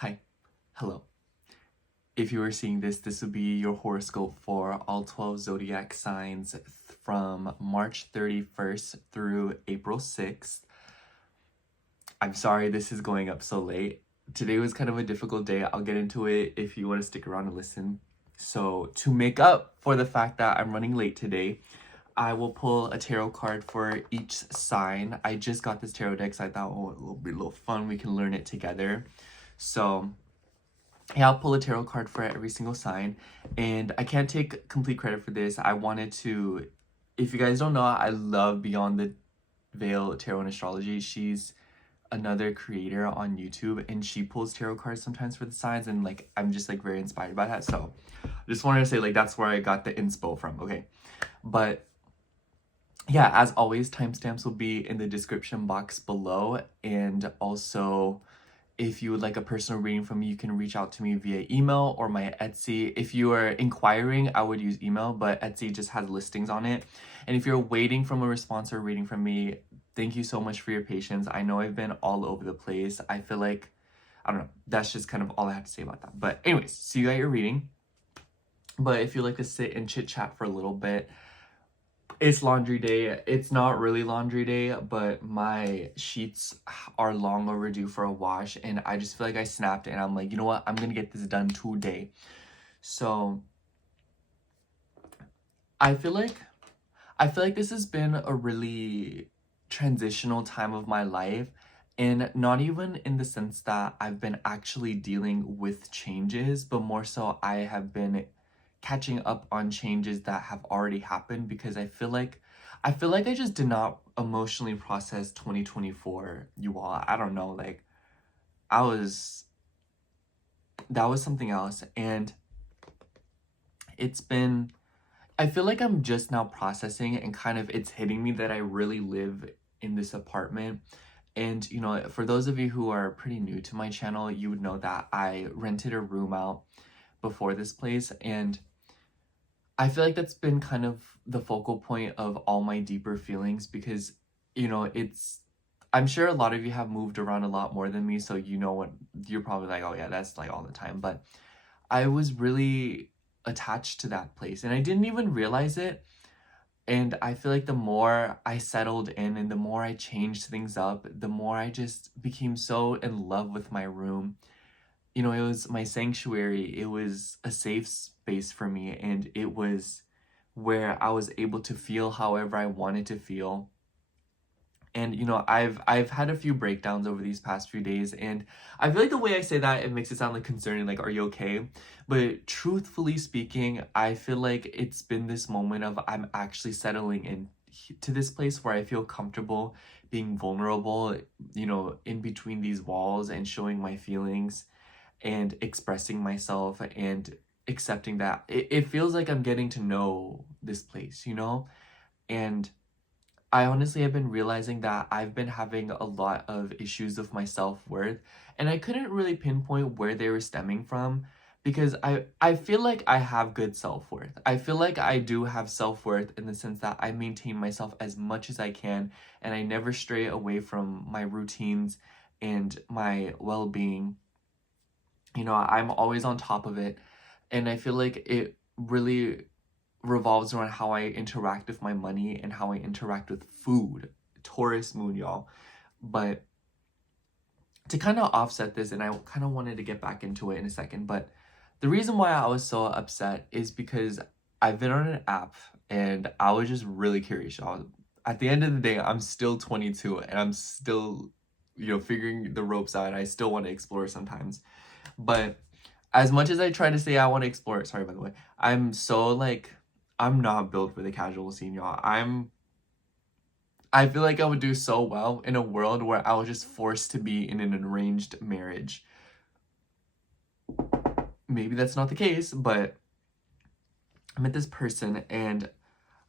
Hi, hello. If you are seeing this, this will be your horoscope for all 12 zodiac signs from March 31st through April 6th. I'm sorry this is going up so late. Today was kind of a difficult day. I'll get into it if you want to stick around and listen. So to make up for the fact that I'm running late today, I will pull a tarot card for each sign. I just got this tarot deck, so I thought, oh, it'll be a little fun. We can learn it together. So yeah, I'll pull a tarot card for every single sign, and I can't take complete credit for this. I wanted to, if you guys don't know, I love Beyond the Veil Tarot and Astrology. She's another creator on YouTube, and she pulls tarot cards sometimes for the signs, and like I'm just like very inspired by that. So I just wanted to say like that's where I got the inspo from. Okay, but yeah, as always, timestamps will be in the description box below, and also if you would like a personal reading from me, you can reach out to me via email or my Etsy. If you are inquiring, I would use email, but Etsy just has listings on it. And if you're waiting from a response or reading from me, thank you so much for your patience. I know I've been all over the place. I feel like, I don't know, that's just kind of all I have to say about that. But anyways, so you got your reading. But if you like to sit and chit chat for a little bit, it's laundry day. It's not really laundry day, but my sheets are long overdue for a wash, and I just feel like I snapped, and I'm like, you know what? I'm gonna get this done today. So I feel like this has been a really transitional time of my life, and not even in the sense that I've been actually dealing with changes, but more so I have been catching up on changes that have already happened, because I feel like I just did not emotionally process 2024, you all. I don't know, like that was something else. And it's been, I feel like I'm just now processing it, and kind of it's hitting me that I really live in this apartment. And you know, for those of you who are pretty new to my channel, you would know that I rented a room out before this place, and I feel like that's been kind of the focal point of all my deeper feelings, because, you know, I'm sure a lot of you have moved around a lot more than me, so you know what, you're probably like, oh yeah, that's like all the time. But I was really attached to that place, and I didn't even realize it. And I feel like the more I settled in and the more I changed things up, the more I just became so in love with my room. You know, it was my sanctuary. It was a safe space for me, and it was where I was able to feel however I wanted to feel. And you know, I've had a few breakdowns over these past few days, and I feel like the way I say that, it makes it sound like concerning, like, are you okay? But truthfully speaking, I feel like it's been this moment of I'm actually settling in to this place where I feel comfortable being vulnerable, you know, in between these walls, and showing my feelings and expressing myself, and accepting that it feels like I'm getting to know this place, you know? And I honestly have been realizing that I've been having a lot of issues with my self-worth, and I couldn't really pinpoint where they were stemming from, because I feel like I have good self-worth. I feel like I do have self-worth in the sense that I maintain myself as much as I can, and I never stray away from my routines and my well-being. You know, I'm always on top of it, and I feel like it really revolves around how I interact with my money and how I interact with food. Taurus moon, y'all. But to kind of offset this, and I kind of wanted to get back into it in a second, but the reason why I was so upset is because I've been on an app, and I was just really curious, y'all. At the end of the day, I'm still 22, and I'm still, you know, figuring the ropes out. I still want to explore sometimes. But as much as I try to say I want to explore it, sorry, by the way, I'm so like, I'm not built for the casual scene, y'all. I feel like I would do so well in a world where I was just forced to be in an arranged marriage. Maybe that's not the case, but I met this person, and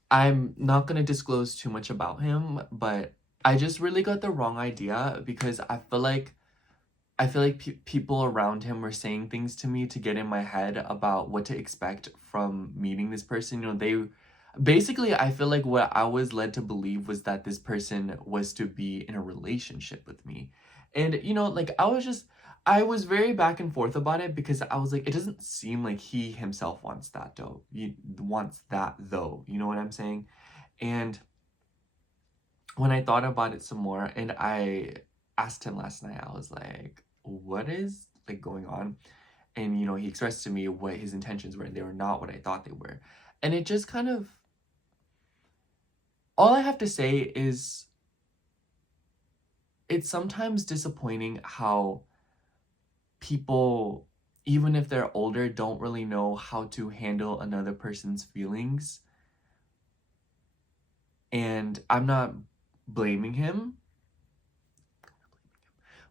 I'm not going to disclose too much about him, but I just really got the wrong idea, because I feel like people around him were saying things to me to get in my head about what to expect from meeting this person. You know, they basically, I feel like what I was led to believe was that this person was to be in a relationship with me. And, you know, like I I was very back and forth about it because I was like, it doesn't seem like he himself wants that though. You know what I'm saying? And when I thought about it some more and I asked him last night, I was like, what is like going on? And, you know, he expressed to me what his intentions were, and they were not what I thought they were. And it just kind of, all I have to say is, it's sometimes disappointing how people, even if they're older, don't really know how to handle another person's feelings. And I'm not blaming him,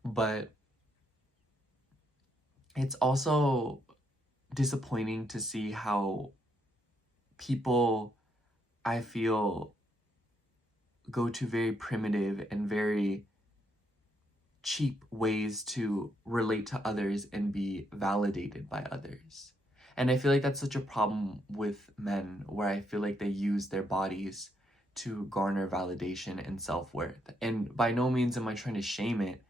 but it's also disappointing to see how people, I feel, go to very primitive and very cheap ways to relate to others and be validated by others. And I feel like that's such a problem with men, where I feel like they use their bodies to garner validation and self-worth. And by no means am I trying to shame it.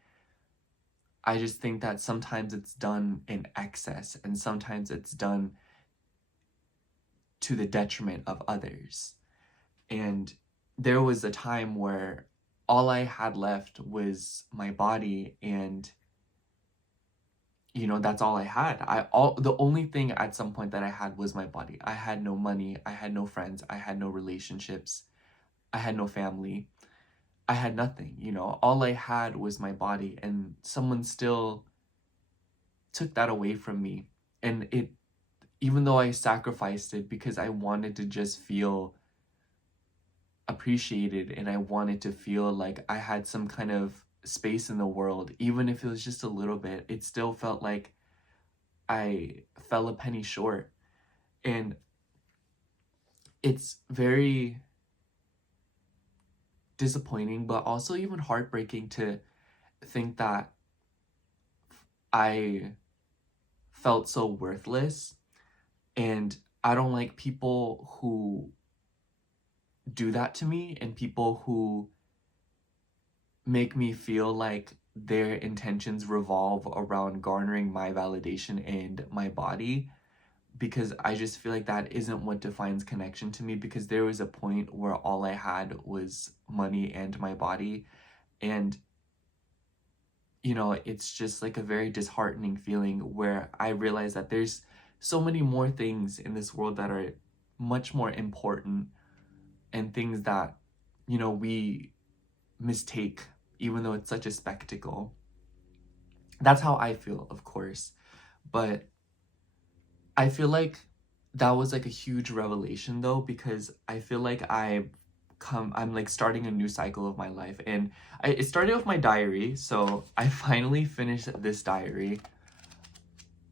I just think that sometimes it's done in excess, and sometimes it's done to the detriment of others. And there was a time where all I had left was my body, and you know, that's all I had. The only thing at some point that I had was my body. I had no money, I had no friends, I had no relationships, I had no family. I had nothing, you know. All I had was my body, and someone still took that away from me. And it, even though I sacrificed it because I wanted to just feel appreciated and I wanted to feel like I had some kind of space in the world, even if it was just a little bit, it still felt like I fell a penny short. And it's very disappointing, but also even heartbreaking to think that I felt so worthless. And I don't like people who do that to me, and people who make me feel like their intentions revolve around garnering my validation and my body, because I just feel like that isn't what defines connection to me. Because there was a point where all I had was money and my body, and you know, it's just like a very disheartening feeling where I realize that there's so many more things in this world that are much more important, and things that, you know, we mistake, even though it's such a spectacle. That's how I feel, of course. But I feel like that was like a huge revelation though, because I feel like I'm like starting a new cycle of my life. And it started with my diary. So I finally finished this diary.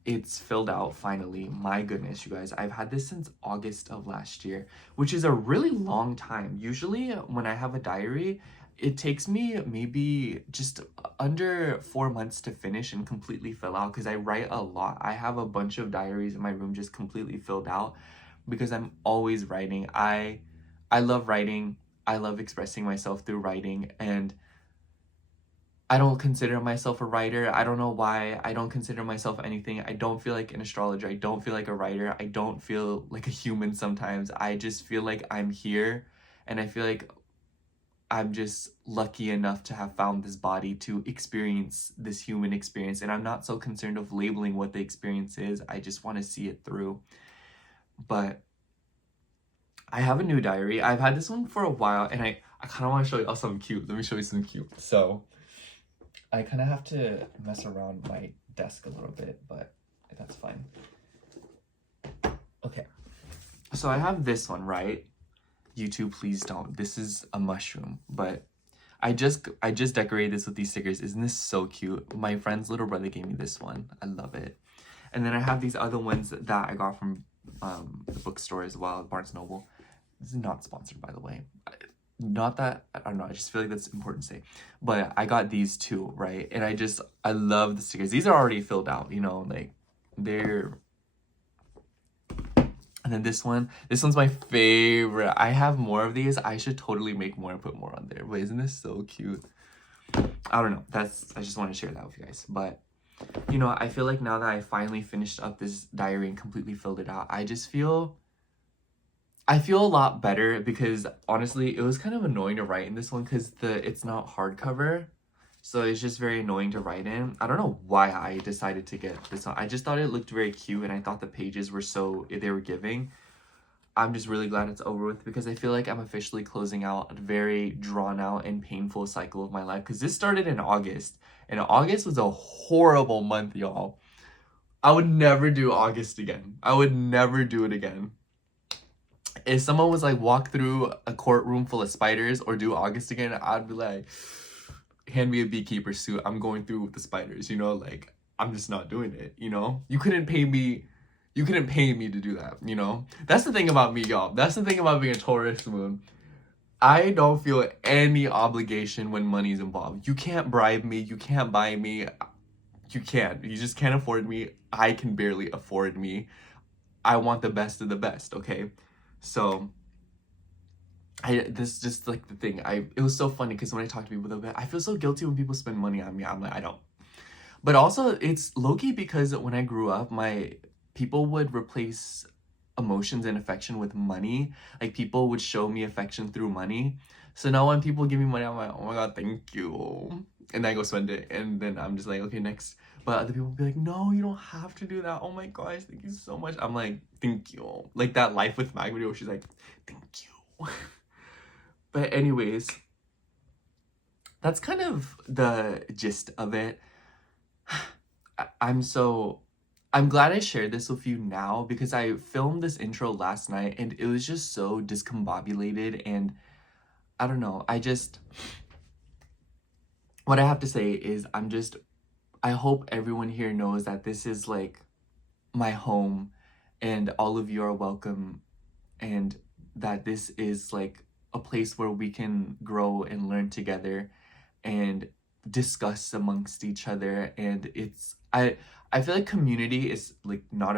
It's filled out finally. My goodness, you guys, I've had this since August of last year, which is a really long time. Usually when I have a diary, it takes me maybe just under 4 months to finish and completely fill out, because I write a lot. I have a bunch of diaries in my room just completely filled out because I'm always writing. I love writing. I love expressing myself through writing, and I don't consider myself a writer. I don't know why. I don't consider myself anything. I don't feel like an astrologer. I don't feel like a writer. I don't feel like a human sometimes. I just feel like I'm here, and I feel like I'm just lucky enough to have found this body to experience this human experience. And I'm not so concerned of labeling what the experience is. I just want to see it through. But I have a new diary. I've had this one for a while, and I kind of want to show you something cute. Let me show you something cute. So I kind of have to mess around my desk a little bit, but that's fine. Okay. So I have this one, right? YouTube, please don't. This is a mushroom, but I just decorated this with these stickers. Isn't this so cute? My friend's little brother gave me this one. I love it. And then I have these other ones that I got from the bookstore as well, Barnes & Noble. This is not sponsored, by the way. Not that, I don't know, I just feel like that's important to say. But I got these two, right? And I love the stickers. These are already filled out, you know, like they're... And then this one's my favorite. I have more of these. I should totally make more and put more on there. But isn't this so cute? I don't know. I just want to share that with you guys. But you know, I feel like now that I finally finished up this diary and completely filled it out, I feel a lot better, because honestly, it was kind of annoying to write in this one because it's not hardcover. So it's just very annoying to write in. I don't know why I decided to get this one. I just thought it looked very cute, and I thought the pages were they were giving. I'm just really glad it's over with, because I feel like I'm officially closing out a very drawn out and painful cycle of my life, because this started in August, and August was a horrible month, y'all. I would never do August again. I would never do it again. If someone was like, walk through a courtroom full of spiders or do August again, I'd be like, hand me a beekeeper suit. I'm going through with the spiders, you know, like, I'm just not doing it, you know? You couldn't pay me to do that, you know? That's the thing about me, y'all. That's the thing about being a Taurus moon. I don't feel any obligation when money's involved. You can't bribe me. You can't buy me. You can't. You just can't afford me. I can barely afford me. I want the best of the best, okay? So this is just like the thing. It was so funny because when I talk to people, they'll be, I feel so guilty when people spend money on me. I'm like, I don't. But also, it's low-key because when I grew up, people would replace emotions and affection with money. Like, people would show me affection through money. So now when people give me money, I'm like, oh my god, thank you. And then I go spend it. And then I'm just like, okay, next. But other people will be like, no, you don't have to do that. Oh my gosh, thank you so much. I'm like, thank you. Like that Life with Mag video where she's like, thank you. But anyways, that's kind of the gist of it. I'm glad I shared this with you now, because I filmed this intro last night and it was just so discombobulated, and I don't know. What I have to say is I hope everyone here knows that this is like my home and all of you are welcome, and that this is like a place where we can grow and learn together and discuss amongst each other. And I feel like community is like not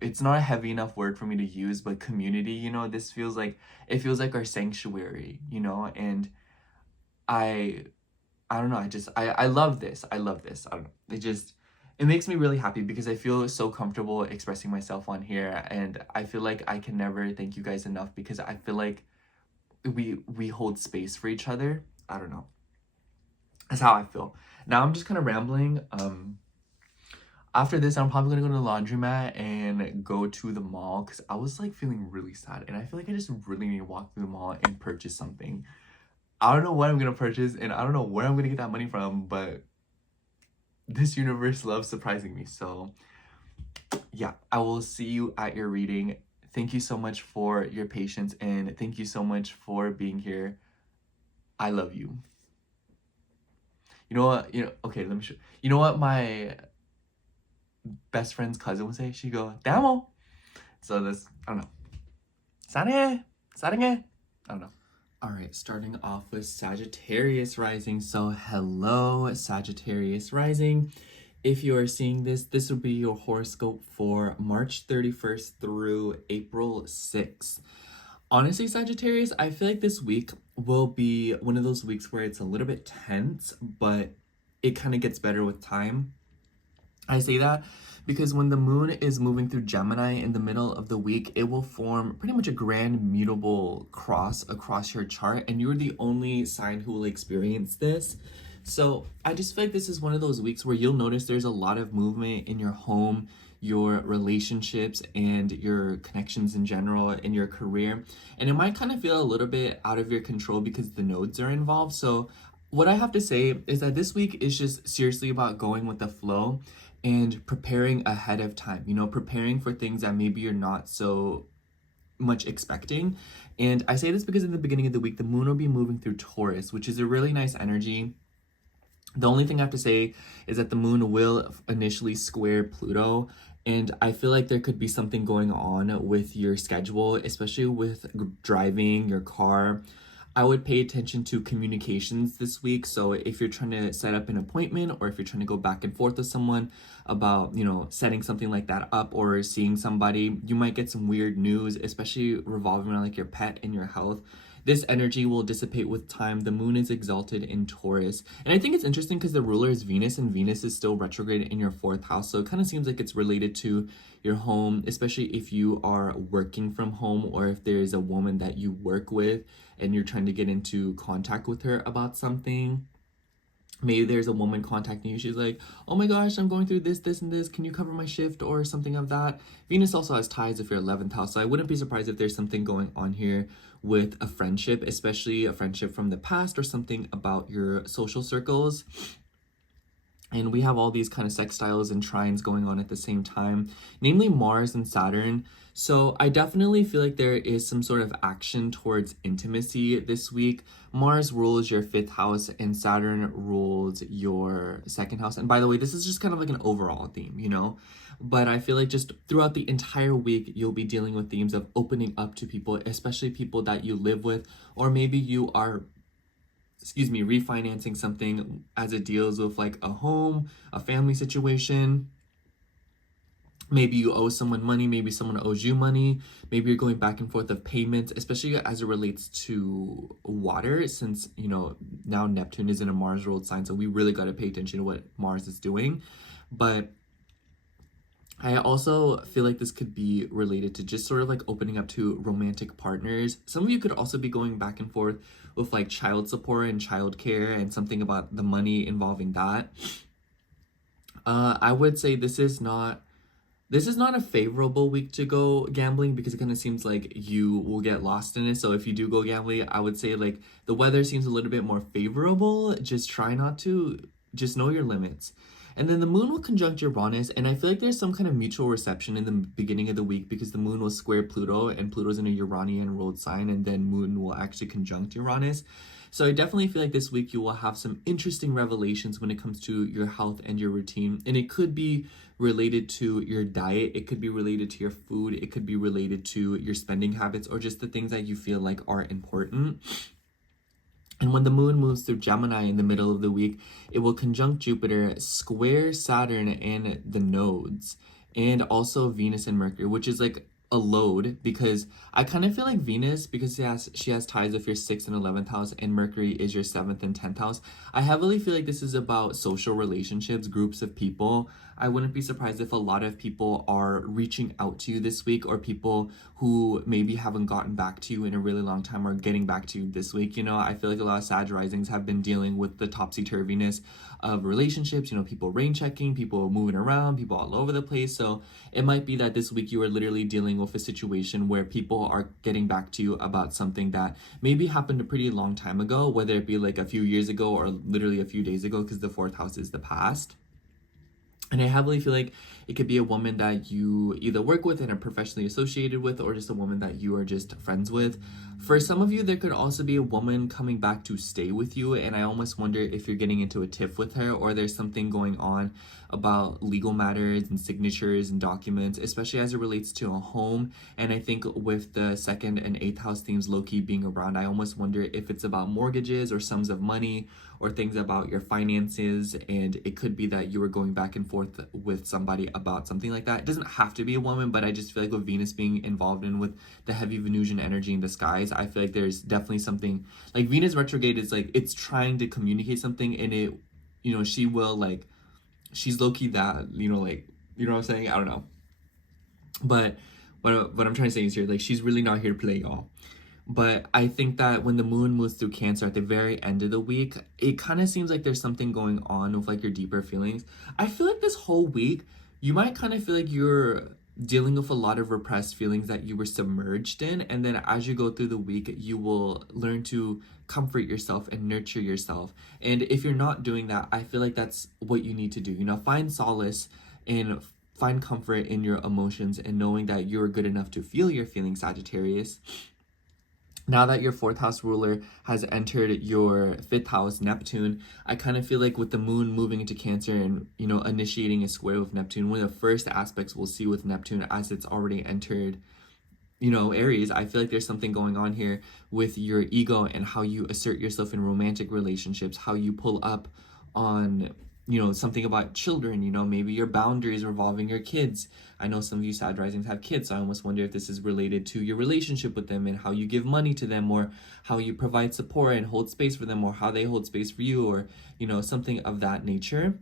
it's not a heavy enough word for me to use, but community, you know, it feels like our sanctuary, you know. And I don't know, I love this. I don't know. It makes me really happy because I feel so comfortable expressing myself on here, and I feel like I can never thank you guys enough, because I feel like we hold space for each other. I don't know. That's how I feel. Now I'm just kind of rambling. After this, I'm probably gonna go to the laundromat and go to the mall, because I was like feeling really sad, and I feel like I just really need to walk through the mall and purchase something. I don't know what I'm gonna purchase, and I don't know where I'm gonna get that money from, but this universe loves surprising me. So yeah, I will see you at your reading. Thank you so much for your patience, and thank you so much for being here. I love you. You know what? Okay, let me show. You know what my best friend's cousin would say? She'd go, "Damo." So this, I don't know. Sane? I don't know. All right, starting off with Sagittarius rising. So hello, Sagittarius rising. If you are seeing this, this will be your horoscope for March 31st through April 6th. Honestly, Sagittarius, I feel like this week will be one of those weeks where it's a little bit tense, but it kind of gets better with time. I say that because when the moon is moving through Gemini in the middle of the week, it will form pretty much a grand mutable cross across your chart, and you're the only sign who will experience this. So I just feel like this is one of those weeks where you'll notice there's a lot of movement in your home, your relationships, and your connections in general, in your career. And it might kind of feel a little bit out of your control because the nodes are involved. So what I have to say is that this week is just seriously about going with the flow and preparing ahead of time, you know, preparing for things that maybe you're not so much expecting. And I say this because in the beginning of the week, the moon will be moving through Taurus, which is a really nice energy. The only thing I have to say is that the moon will initially square Pluto, and I feel like there could be something going on with your schedule, especially with driving your car. I would pay attention to communications this week. So if you're trying to set up an appointment, or if you're trying to go back and forth with someone about, you know, setting something like that up or seeing somebody, you might get some weird news, especially revolving around like your pet and your health. this energy will dissipate with time. The moon is exalted in Taurus. And I think it's interesting because the ruler is Venus, and Venus is still retrograde in your 4th house. So it kind of seems like it's related to your home, especially if you are working from home, or if there is a woman that you work with and you're trying to get into contact with her about something. Maybe there's a woman contacting you. She's like, oh my gosh, I'm going through this, this, and this. Can you cover my shift or something of that? Venus also has ties if you're 11th house. So I wouldn't be surprised if there's something going on here with a friendship, especially a friendship from the past or something about your social circles. And we have all these kind of sextiles and trines going on at the same time, namely Mars and Saturn. So I definitely feel like there is some sort of action towards intimacy this week. Mars rules your 5th house and Saturn rules your 2nd house. And by the way, this is just kind of like an overall theme, you know? But I feel like just throughout the entire week, you'll be dealing with themes of opening up to people, especially people that you live with, or maybe you are refinancing something as it deals with like a home, a family situation. Maybe you owe someone money, maybe someone owes you money, maybe you're going back and forth of payments, especially as it relates to water, since, you know, now Neptune is in a Mars ruled sign, so we really got to pay attention to what Mars is doing. But I also feel like this could be related to just sort of like opening up to romantic partners. Some of you could also be going back and forth with like child support and childcare and something about the money involving that. I would say this is not a favorable week to go gambling, because it kind of seems like you will get lost in it. So if you do go gambling, I would say like the weather seems a little bit more favorable. Just try not to, just know your limits. And then the moon will conjunct Uranus, and I feel like there's some kind of mutual reception in the beginning of the week, because the moon will square Pluto, and Pluto's in a Uranian ruled sign, and then moon will actually conjunct Uranus. So I definitely feel like this week you will have some interesting revelations when it comes to your health and your routine. And it could be related to your diet, it could be related to your food, it could be related to your spending habits, or just the things that you feel like are important. And when the moon moves through Gemini in the middle of the week, it will conjunct Jupiter, square Saturn and the nodes, and also Venus and Mercury, which is like a load, because I kind of feel like Venus, because she has ties with your 6th and 11th house, and Mercury is your 7th and 10th house. I heavily feel like this is about social relationships, groups of people. I wouldn't be surprised if a lot of people are reaching out to you this week, or people who maybe haven't gotten back to you in a really long time are getting back to you this week. You know, I feel like a lot of Sag risings have been dealing with the topsy-turviness of relationships, you know, people rain checking, people moving around, people all over the place. So it might be that this week you are literally dealing with a situation where people are getting back to you about something that maybe happened a pretty long time ago, whether it be like a few years ago or literally a few days ago, because the 4th house is the past. And I heavily feel like it could be a woman that you either work with and are professionally associated with, or just a woman that you are just friends with. For some of you, there could also be a woman coming back to stay with you, and I almost wonder if you're getting into a tiff with her, or there's something going on about legal matters and signatures and documents, especially as it relates to a home. And I think with the 2nd and 8th house themes low-key being around, I almost wonder if it's about mortgages or sums of money, or things about your finances, and it could be that you were going back and forth with somebody about something like that. It doesn't have to be a woman, but I just feel like with Venus being involved in with the heavy Venusian energy in the skies, I feel like there's definitely something, like Venus retrograde is like, it's trying to communicate something, and it, you know, she will like, she's low-key that, you know, like, you know what I'm saying? I don't know. But what I'm trying to say is here, like, she's really not here to play, y'all. But I think that when the moon moves through Cancer at the very end of the week, it kind of seems like there's something going on with like your deeper feelings. I feel like this whole week, you might kind of feel like you're dealing with a lot of repressed feelings that you were submerged in. And then as you go through the week, you will learn to comfort yourself and nurture yourself. And if you're not doing that, I feel like that's what you need to do. You know, find solace and find comfort in your emotions, and knowing that you're good enough to feel your feelings, Sagittarius. Now that your 4th house ruler has entered your 5th house, Neptune, I kind of feel like with the moon moving into Cancer and, you know, initiating a square with Neptune, one of the first aspects we'll see with Neptune as it's already entered, you know, Aries, I feel like there's something going on here with your ego and how you assert yourself in romantic relationships, how you pull up on you know, something about children, you know, maybe your boundaries revolving your kids. I know some of you Sag risings have kids, so I almost wonder if this is related to your relationship with them and how you give money to them, or how you provide support and hold space for them, or how they hold space for you, or, you know, something of that nature.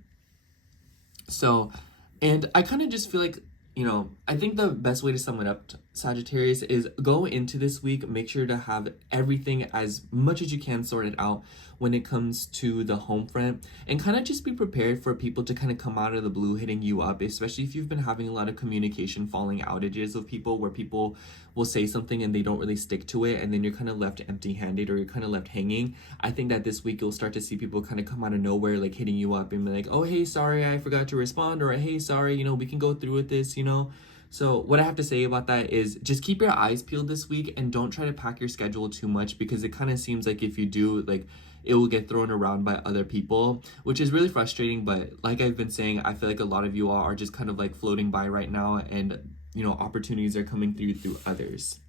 So, and I kind of just feel like, you know, I think the best way to sum it up, Sagittarius, is go into this week, make sure to have everything as much as you can sorted out when it comes to the home front, and kind of just be prepared for people to kind of come out of the blue hitting you up, especially if you've been having a lot of communication falling outages with people, where people will say something and they don't really stick to it, and then you're kind of left empty-handed, or you're kind of left hanging. I think that this week you'll start to see people kind of come out of nowhere, like hitting you up and be like, oh, hey, sorry, I forgot to respond, or hey, sorry, you know, we can go through with this, you know. So what I have to say about that is just keep your eyes peeled this week, and don't try to pack your schedule too much, because it kind of seems like if you do, like, it will get thrown around by other people, which is really frustrating. But like I've been saying, I feel like a lot of you all are just kind of like floating by right now, and, you know, opportunities are coming through others.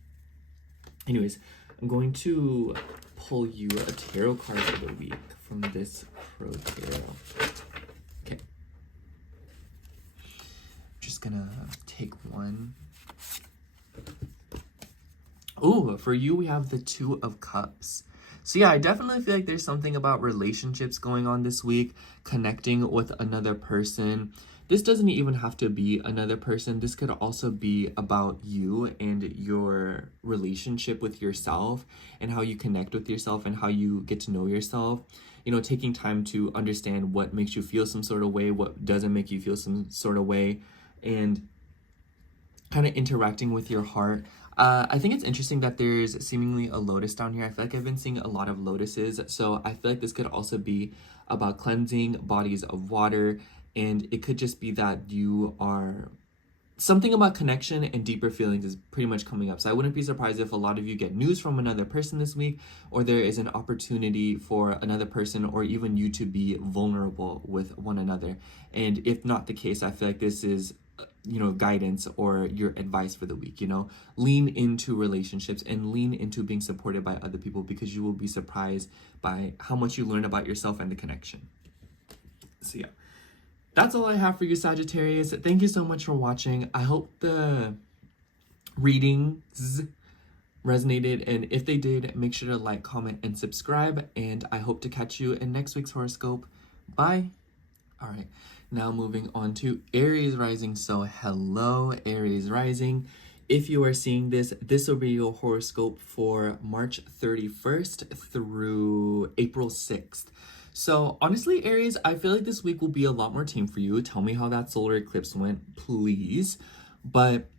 Anyways, I'm going to pull you a tarot card for the week from this Pro Tarot. Okay. Just gonna take one. Oh, for you, we have the Two of Cups. So yeah, I definitely feel like there's something about relationships going on this week, connecting with another person. This doesn't even have to be another person. This could also be about you and your relationship with yourself, and how you connect with yourself and how you get to know yourself. You know, taking time to understand what makes you feel some sort of way, what doesn't make you feel some sort of way, and kind of interacting with your heart. I think it's interesting that there's seemingly a lotus down here. I feel like I've been seeing a lot of lotuses. So I feel like this could also be about cleansing bodies of water. And it could just be that you are... something about connection and deeper feelings is pretty much coming up. So I wouldn't be surprised if a lot of you get news from another person this week, or there is an opportunity for another person or even you to be vulnerable with one another. And if not the case, I feel like this is, you know, guidance or your advice for the week. You know, lean into relationships and lean into being supported by other people, because you will be surprised by how much you learn about yourself and the connection. So yeah, that's all I have for you, Sagittarius. Thank you so much for watching. I hope the readings resonated, and if they did, make sure to like, comment, and subscribe, and I hope to catch you in next week's horoscope. Bye. All right, now moving on to Aries rising. So hello, Aries rising. If you are seeing this, this will be your horoscope for March 31st through April 6th. So honestly, Aries, I feel like this week will be a lot more tame for you. Tell me how that solar eclipse went, please. But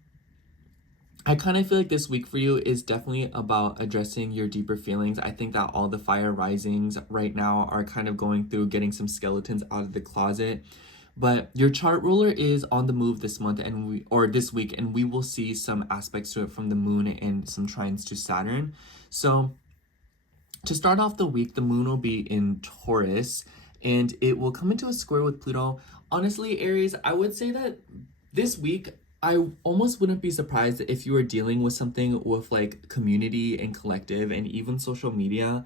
I kind of feel like this week for you is definitely about addressing your deeper feelings. I think that all the fire risings right now are kind of going through getting some skeletons out of the closet. But your chart ruler is on the move this month or this week, and we will see some aspects to it from the moon and some trines to Saturn. So to start off the week, the moon will be in Taurus, and it will come into a square with Pluto. Honestly, Aries, I would say that this week, I almost wouldn't be surprised if you were dealing with something with like community and collective and even social media.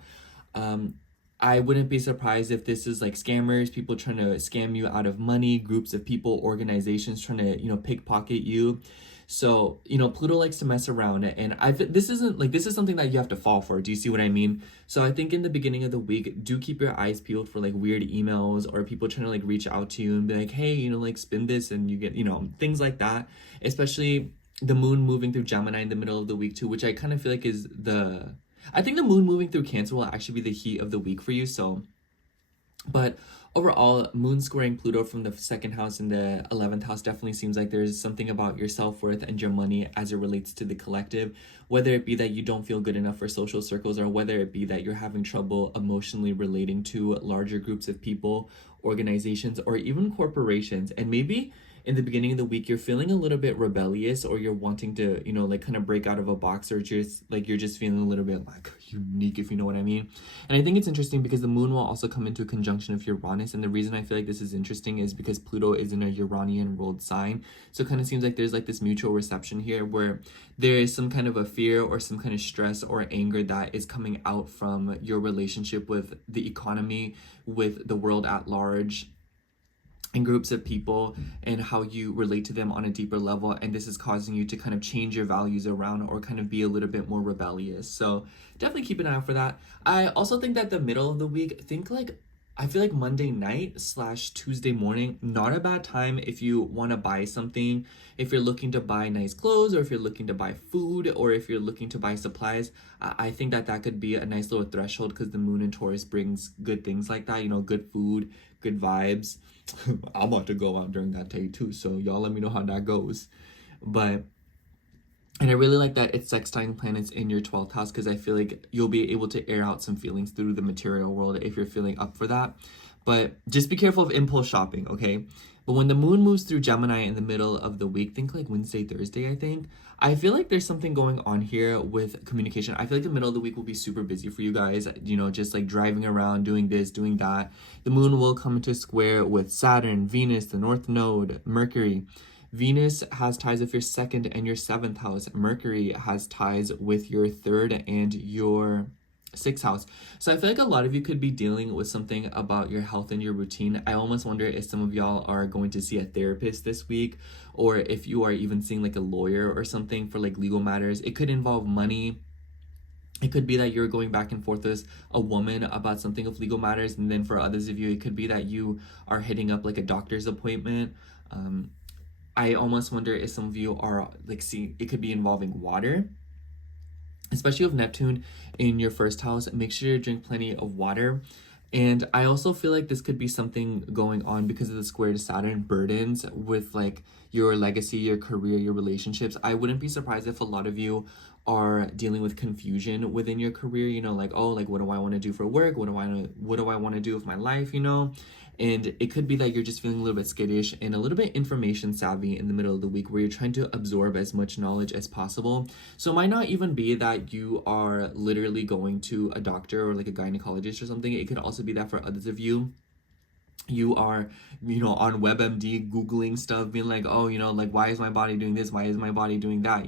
I wouldn't be surprised if this is like scammers, people trying to scam you out of money, groups of people, organizations trying to, you know, pickpocket you. So, you know, Pluto likes to mess around, and this is something that you have to fall for. Do you see what I mean? So I think in the beginning of the week, do keep your eyes peeled for like weird emails or people trying to like reach out to you and be like, hey, you know, like spin this and you get, you know, things like that. Especially the moon moving through Gemini in the middle of the week too, which I kind of feel like is I think the moon moving through Cancer will actually be the heat of the week for you. So, but overall, moon squaring Pluto from the second house and the 11th house definitely seems like there's something about your self-worth and your money as it relates to the collective, whether it be that you don't feel good enough for social circles, or whether it be that you're having trouble emotionally relating to larger groups of people, organizations, or even corporations. And maybe in the beginning of the week, you're feeling a little bit rebellious, or you're wanting to, you know, like kind of break out of a box, or just like you're just feeling a little bit like unique, if you know what I mean. And I think it's interesting because the moon will also come into a conjunction of Uranus. And the reason I feel like this is interesting is because Pluto is in a Uranian ruled sign. So it kind of seems like there's like this mutual reception here where there is some kind of a fear or some kind of stress or anger that is coming out from your relationship with the economy, with the world at large, in groups of people and how you relate to them on a deeper level, and this is causing you to kind of change your values around or kind of be a little bit more rebellious. So definitely keep an eye out for that. I also think that the middle of the week, I feel like Monday night / Tuesday morning, not a bad time if you want to buy something. If you're looking to buy nice clothes, or if you're looking to buy food, or if you're looking to buy supplies, I think that that could be a nice little threshold, because the moon in Taurus brings good things like that, good food, good vibes. I'm about to go out during that day too, so y'all let me know how that goes. And I really like that it's sextiling planets in your 12th house, because I feel like you'll be able to air out some feelings through the material world if you're feeling up for that. But just be careful of impulse shopping, okay? But when the moon moves through Gemini in the middle of the week, think like Wednesday, Thursday, I feel like there's something going on here with communication. I feel like the middle of the week will be super busy for you guys, just like driving around, doing this, doing that. The moon will come into square with Saturn, Venus, the North Node, Mercury. Venus has ties with your 2nd and your 7th house. Mercury has ties with your 3rd and your 6th house. So I feel like a lot of you could be dealing with something about your health and your routine. I almost wonder if some of y'all are going to see a therapist this week, or if you are even seeing like a lawyer or something for like legal matters. It could involve money. It could be that you're going back and forth with a woman about something of legal matters. And then for others of you, it could be that you are hitting up like a doctor's appointment. I almost wonder if some of you are like, it could be involving water, especially with Neptune in your 1st house. Make sure you drink plenty of water. And I also feel like this could be something going on because of the square to Saturn burdens with like your legacy, your career, your relationships. I wouldn't be surprised if a lot of you are dealing with confusion within your career, like, oh, like, what do I want to do for work? What do I want to do with my life, And it could be that you're just feeling a little bit skittish and a little bit information savvy in the middle of the week, where you're trying to absorb as much knowledge as possible. So it might not even be that you are literally going to a doctor or like a gynecologist or something. It could also be that for others of you, you are, on WebMD Googling stuff, being like, oh, like, why is my body doing this? Why is my body doing that?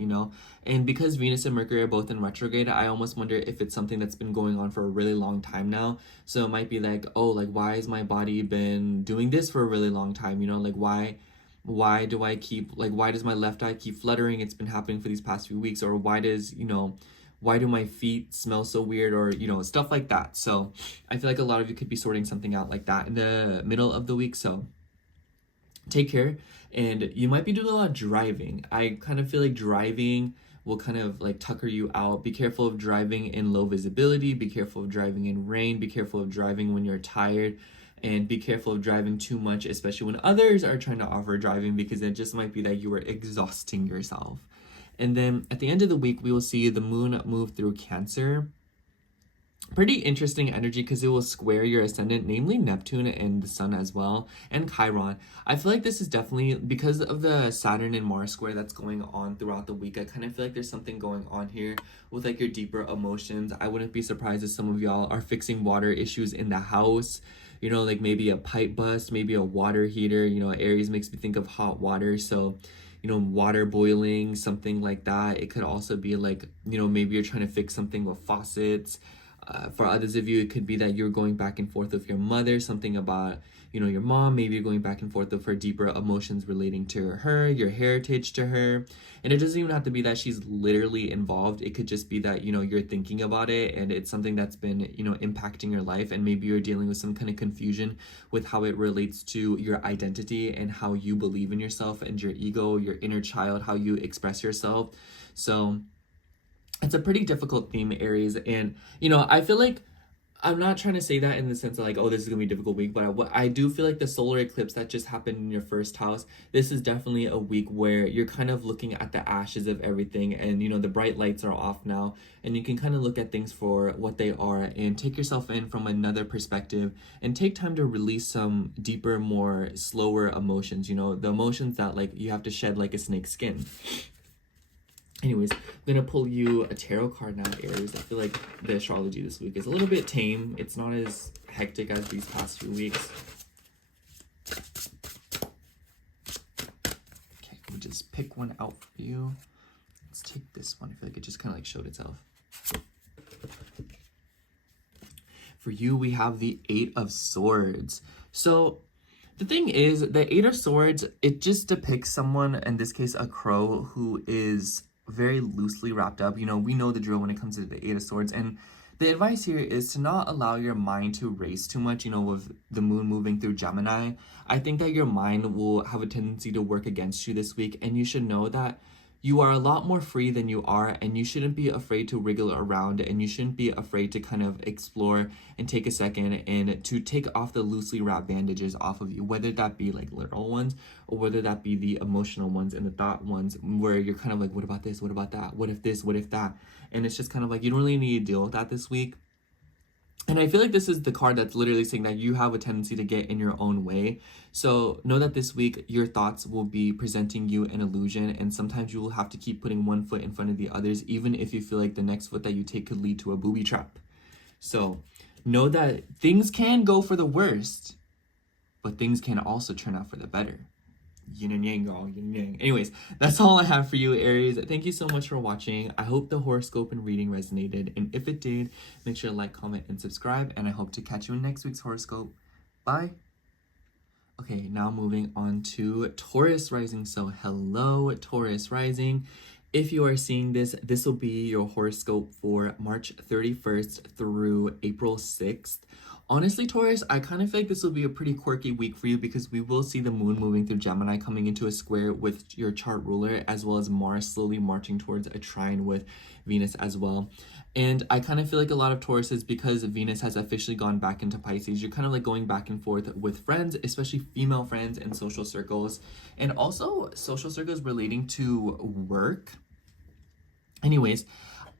And because Venus and Mercury are both in retrograde, I almost wonder if it's something that's been going on for a really long time now. So it might be like, oh, like, why has my body been doing this for a really long time? Like, why does my left eye keep fluttering? It's been happening for these past few weeks. Or why do my feet smell so weird, or stuff like that. So I feel like a lot of you could be sorting something out like that in the middle of the week. So take care. And you might be doing a lot of driving. I kind of feel like driving will kind of like tucker you out. Be careful of driving in low visibility. Be careful of driving in rain. Be careful of driving when you're tired. And be careful of driving too much, especially when others are trying to offer driving, because it just might be that you are exhausting yourself. And then at the end of the week, we will see the moon move through Cancer. Pretty interesting energy, because it will square your ascendant, namely Neptune and the sun as well, and Chiron. I feel like this is definitely because of the Saturn and Mars square that's going on throughout the week. I kind of feel like there's something going on here with like your deeper emotions. I wouldn't be surprised if some of y'all are fixing water issues in the house. Like maybe a pipe bust, maybe a water heater. Aries makes me think of hot water, so water boiling, something like that. It could also be like, maybe you're trying to fix something with faucets. For others of you, it could be that you're going back and forth with your mother, something about, your mom. Maybe you're going back and forth with her deeper emotions relating to her, your heritage to her. And it doesn't even have to be that she's literally involved. It could just be that, you're thinking about it and it's something that's been, impacting your life. And maybe you're dealing with some kind of confusion with how it relates to your identity and how you believe in yourself and your ego, your inner child, how you express yourself. So it's a pretty difficult theme, Aries. And, I feel like I'm not trying to say that in the sense of like, oh, this is going to be a difficult week. But I do feel like the solar eclipse that just happened in your 1st house, this is definitely a week where you're kind of looking at the ashes of everything. And, the bright lights are off now. And you can kind of look at things for what they are and take yourself in from another perspective and take time to release some deeper, more slower emotions, the emotions that like you have to shed like a snake's skin. Anyways, I'm going to pull you a tarot card now, Aries. I feel like the astrology this week is a little bit tame. It's not as hectic as these past few weeks. Okay, we'll just pick one out for you. Let's take this one. I feel like it just kind of like showed itself. For you, we have the 8 of Swords. So The thing is, the Eight of Swords, it just depicts someone, in this case a crow, who is very loosely wrapped up. You know, we know the drill when it comes to the Eight of Swords, and the advice here is to not allow your mind to race too much, you know, with the moon moving through Gemini. I think that your mind will have a tendency to work against you this week, and you should know that you are a lot more free than you are, and you shouldn't be afraid to wriggle around, and you shouldn't be afraid to kind of explore and take a second and to take off the loosely wrapped bandages off of you, whether that be like literal ones or whether that be the emotional ones and the thought ones where you're kind of like, what about this? What about that? What if this? What if that? And it's just kind of like, you don't really need to deal with that this week. And I feel like this is the card that's literally saying that you have a tendency to get in your own way. So know that this week, your thoughts will be presenting you an illusion. And sometimes you will have to keep putting one foot in front of the others, even if you feel like the next foot that you take could lead to a booby trap. So know that things can go for the worst, but things can also turn out for the better. Yin and yang, y'all. Yin and yang. Anyways, that's all I have for you, Aries. Thank you so much for watching. I hope the horoscope and reading resonated. And if it did, make sure to like, comment, and subscribe. And I hope to catch you in next week's horoscope. Bye. Okay, now moving on to Taurus rising. So hello, Taurus rising. If you are seeing this, this will be your horoscope for March 31st through April 6th. Honestly, Taurus, I kind of feel like this will be a pretty quirky week for you because we will see the moon moving through Gemini, coming into a square with your chart ruler, as well as Mars slowly marching towards a trine with Venus as well. And I kind of feel like a lot of Tauruses, because Venus has officially gone back into Pisces, you're kind of like going back and forth with friends, especially female friends and social circles, and also social circles relating to work. Anyways,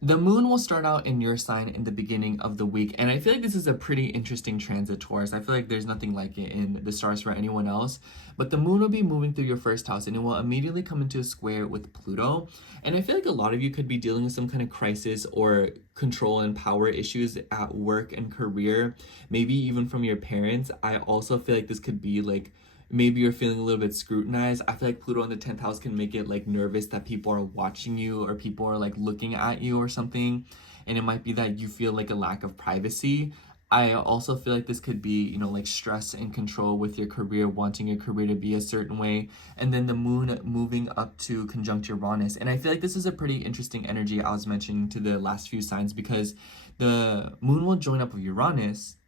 the moon will start out in your sign in the beginning of the week, and I feel like this is a pretty interesting transit, Taurus. I feel like there's nothing like it in the stars for anyone else, but the moon will be moving through your first house, and it will immediately come into a square with Pluto, and I feel like a lot of you could be dealing with some kind of crisis or control and power issues at work and career, maybe even from your parents. I also feel like this could be like, maybe you're feeling a little bit scrutinized. I feel like Pluto in the 10th house can make it like nervous that people are watching you or people are like looking at you or something. And it might be that you feel like a lack of privacy. I also feel like this could be, you know, like stress and control with your career, wanting your career to be a certain way. And then the moon moving up to conjunct Uranus. And I feel like this is a pretty interesting energy I was mentioning to the last few signs, because the moon will join up with Uranus,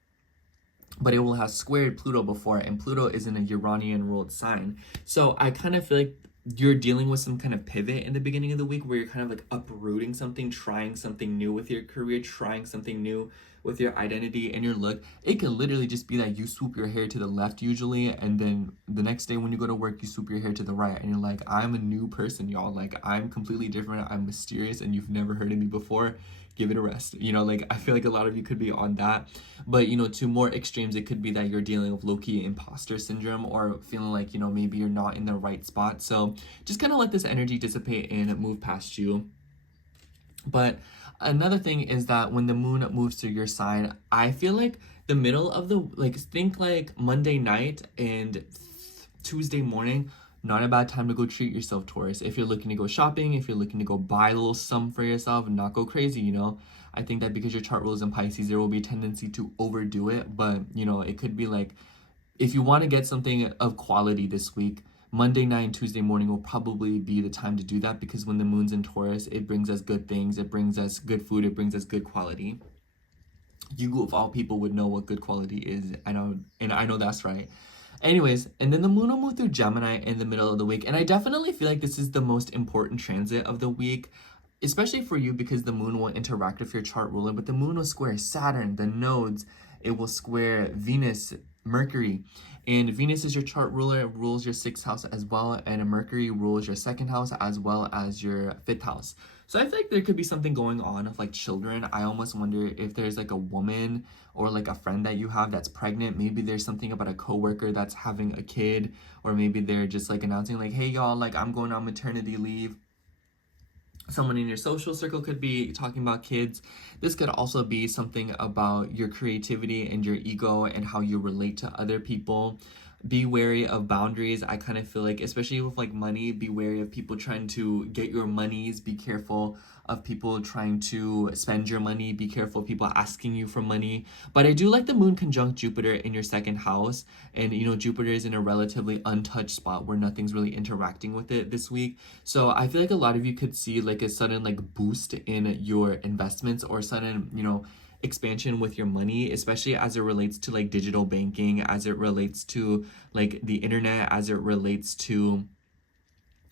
but it will have squared Pluto before, and Pluto is in a Uranian ruled sign. So I kind of feel like you're dealing with some kind of pivot in the beginning of the week where you're kind of like uprooting something, trying something new with your career, trying something new with your identity and your look. It can literally just be that you swoop your hair to the left usually, and then the next day when you go to work, you swoop your hair to the right, and you're like, I'm a new person, y'all. Like, I'm completely different. I'm mysterious, and you've never heard of me before. Give it a rest. You know, like, I feel like a lot of you could be on that. But, you know, to more extremes, it could be that you're dealing with low-key imposter syndrome, or feeling like, you know, maybe you're not in the right spot. So just kind of let this energy dissipate and move past you. But another thing is that when the moon moves through your sign, I feel like the middle of the, like, think like Monday night and Tuesday morning, not a bad time to go treat yourself, Taurus. If you're looking to go shopping, if you're looking to go buy a little something for yourself and not go crazy, you know. I think that because your chart rules in Pisces, there will be a tendency to overdo it. But, you know, it could be like, if you want to get something of quality this week, Monday night and Tuesday morning will probably be the time to do that, because when the moon's in Taurus, it brings us good things. It brings us good food. It brings us good quality. You, of all people, would know what good quality is. I know, and I know that's right. Anyways, and then the moon will move through Gemini in the middle of the week. And I definitely feel like this is the most important transit of the week, especially for you, because the moon will interact with your chart ruler. But the moon will square Saturn, the nodes. It will square Venus, Mercury. And Venus is your chart ruler. It rules your 6th house as well. And Mercury rules your 2nd house as well as your 5th house. So I feel like there could be something going on with like children. I almost wonder if there's like a woman or like a friend that you have that's pregnant. Maybe there's something about a coworker that's having a kid, or maybe they're just like announcing like, hey y'all, like I'm going on maternity leave. Someone in your social circle could be talking about kids. This could also be something about your creativity and your ego and how you relate to other people. Be wary of boundaries. I kind of feel like, especially with like money, be wary of people trying to get your monies. Be careful of people trying to spend your money. Be careful of people asking you for money. But I do like the moon conjunct Jupiter in your second house. And, you know, Jupiter is in a relatively untouched spot where nothing's really interacting with it this week. So I feel like a lot of you could see like a sudden like boost in your investments, or sudden, you know, expansion with your money, especially as it relates to like digital banking, as it relates to like the internet, as it relates to,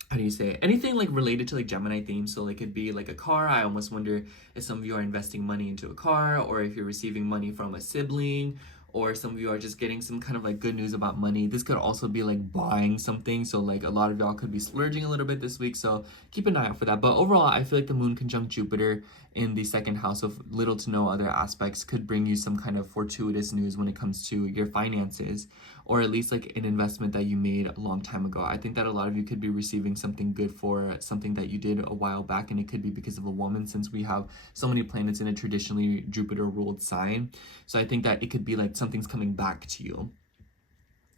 how do you say it? Anything like related to like Gemini themes. So like it'd be like a car. I almost wonder if some of you are investing money into a car, or if you're receiving money from a sibling, or some of you are just getting some kind of like good news about money. This could also be like buying something. So like a lot of y'all could be splurging a little bit this week. So keep an eye out for that. But overall, I feel like the moon conjunct Jupiter in the second house of little to no other aspects could bring you some kind of fortuitous news when it comes to your finances, or at least like an investment that you made a long time ago. I think that a lot of you could be receiving something good for something that you did a while back, and it could be because of a woman, since we have so many planets in a traditionally Jupiter ruled sign. So I think that it could be like something's coming back to you,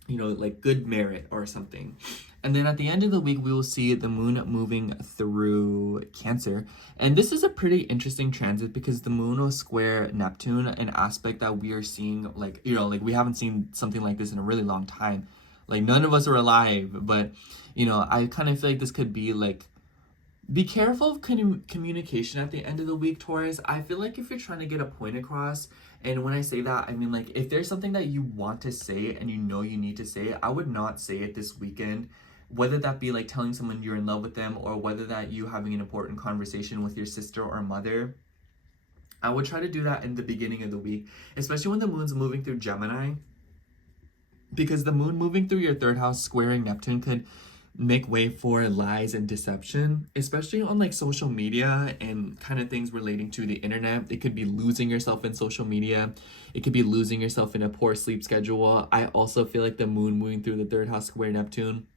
you know, like good merit or something. And then at the end of the week, we will see the moon moving through Cancer. And this is a pretty interesting transit because the moon will square Neptune, an aspect that we are seeing, like, you know, like we haven't seen something like this in a really long time. Like none of us are alive, but, you know, I kind of feel like this could be like, be careful of communication at the end of the week, Taurus. I feel like if you're trying to get a point across, and when I say that, I mean like if there's something that you want to say and you know you need to say it, I would not say it this weekend. Whether that be like telling someone you're in love with them, or whether that you having an important conversation with your sister or mother, I would try to do that in the beginning of the week, especially when the moon's moving through Gemini, because the moon moving through your third house squaring Neptune could make way for lies and deception, especially on like social media and kind of things relating to the internet. It could be losing yourself in social media. It could be losing yourself in a poor sleep schedule. I also feel like the moon moving through the third house square Neptune,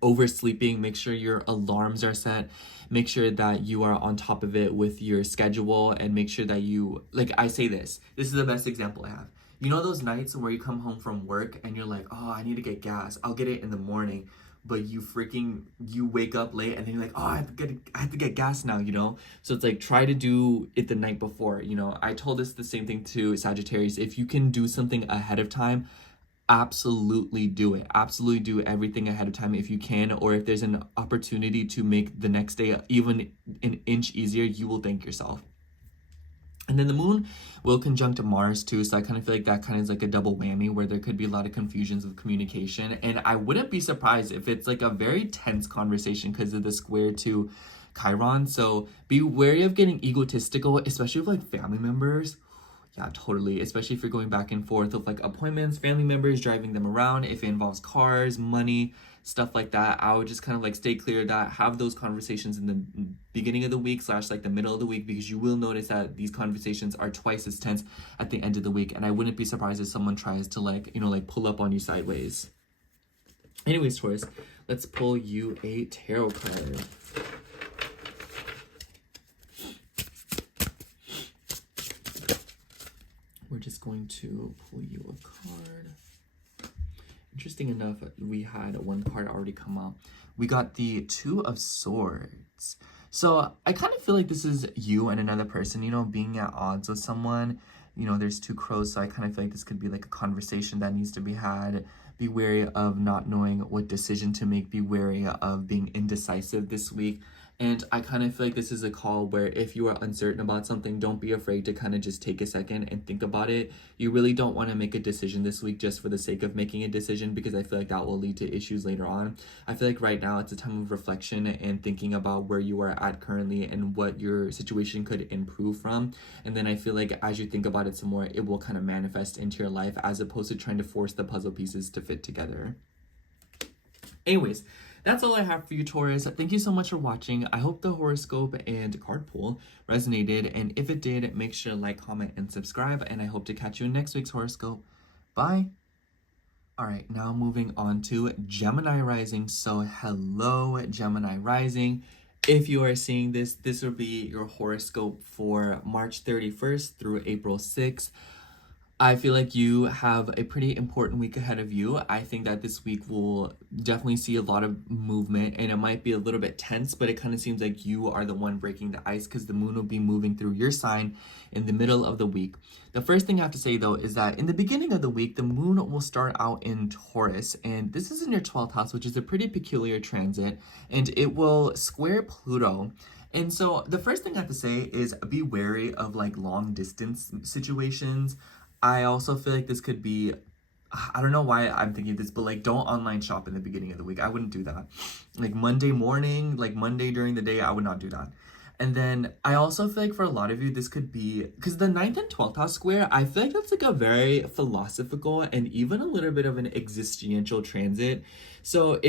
oversleeping. Make sure your alarms are set. Make sure that you are on top of it with your schedule, and make sure that you, like I say this is the best example I have. You know those nights where you come home from work and you're like, oh, I need to get gas. I'll get it in the morning. But you wake up late and then you're like, oh, I have to get gas now, you know? So it's like, try to do it the night before, you know? I told this the same thing to Sagittarius. If you can do something ahead of time, absolutely do it. Absolutely do everything ahead of time if you can, or if there's an opportunity to make the next day even an inch easier, you will thank yourself. And then the moon will conjunct Mars too, so I kind of feel like that kind of is like a double whammy, where there could be a lot of confusions of communication. And I wouldn't be surprised if it's like a very tense conversation because of the square to Chiron. So be wary of getting egotistical, especially with like family members. Yeah, totally. Especially if you're going back and forth with like appointments, family members, driving them around. If it involves cars, money, stuff like that, I would just kind of like stay clear of that. Have those conversations in the beginning of the week / like the middle of the week, because you will notice that these conversations are twice as tense at the end of the week. And I wouldn't be surprised if someone tries to like, you know, like pull up on you sideways. Anyways, Taurus, let's pull you a tarot card. We're just going to pull you a card. Interesting enough, we had one card already come up. We got the Two of Swords. So I kind of feel like this is you and another person, you know, being at odds with someone. You know, there's two crows, so I kind of feel like this could be like a conversation that needs to be had. Be wary of not knowing what decision to make. Be wary of being indecisive this week. And I kind of feel like this is a call where if you are uncertain about something, don't be afraid to kind of just take a second and think about it. You really don't want to make a decision this week just for the sake of making a decision, because I feel like that will lead to issues later on. I feel like right now it's a time of reflection and thinking about where you are at currently and what your situation could improve from. And then I feel like as you think about it some more, it will kind of manifest into your life, as opposed to trying to force the puzzle pieces to fit together. Anyways, that's all I have for you, Taurus. Thank you so much for watching. I hope the horoscope and card pull resonated. And if it did, make sure to like, comment, and subscribe. And I hope to catch you in next week's horoscope. Bye. All right, now moving on to Gemini rising. So hello, Gemini rising. If you are seeing this, this will be your horoscope for March 31st through April 6th. I feel like you have a pretty important week ahead of you. I think that this week will definitely see a lot of movement, and it might be a little bit tense, but it kind of seems like you are the one breaking the ice because the moon will be moving through your sign in the middle of the week. The first thing I have to say though is that in the beginning of the week, the moon will start out in Taurus, and this is in your 12th house, which is a pretty peculiar transit, and it will square Pluto. And so the first thing I have to say is be wary of like long distance situations. I also feel like this could be, I don't know why I'm thinking this, but like don't online shop in the beginning of the week. I wouldn't do that. Like Monday morning, like Monday during the day, I would not do that. And then I also feel like for a lot of you, this could be, because the 9th and 12th house square, I feel like that's like a very philosophical and even a little bit of an existential transit. So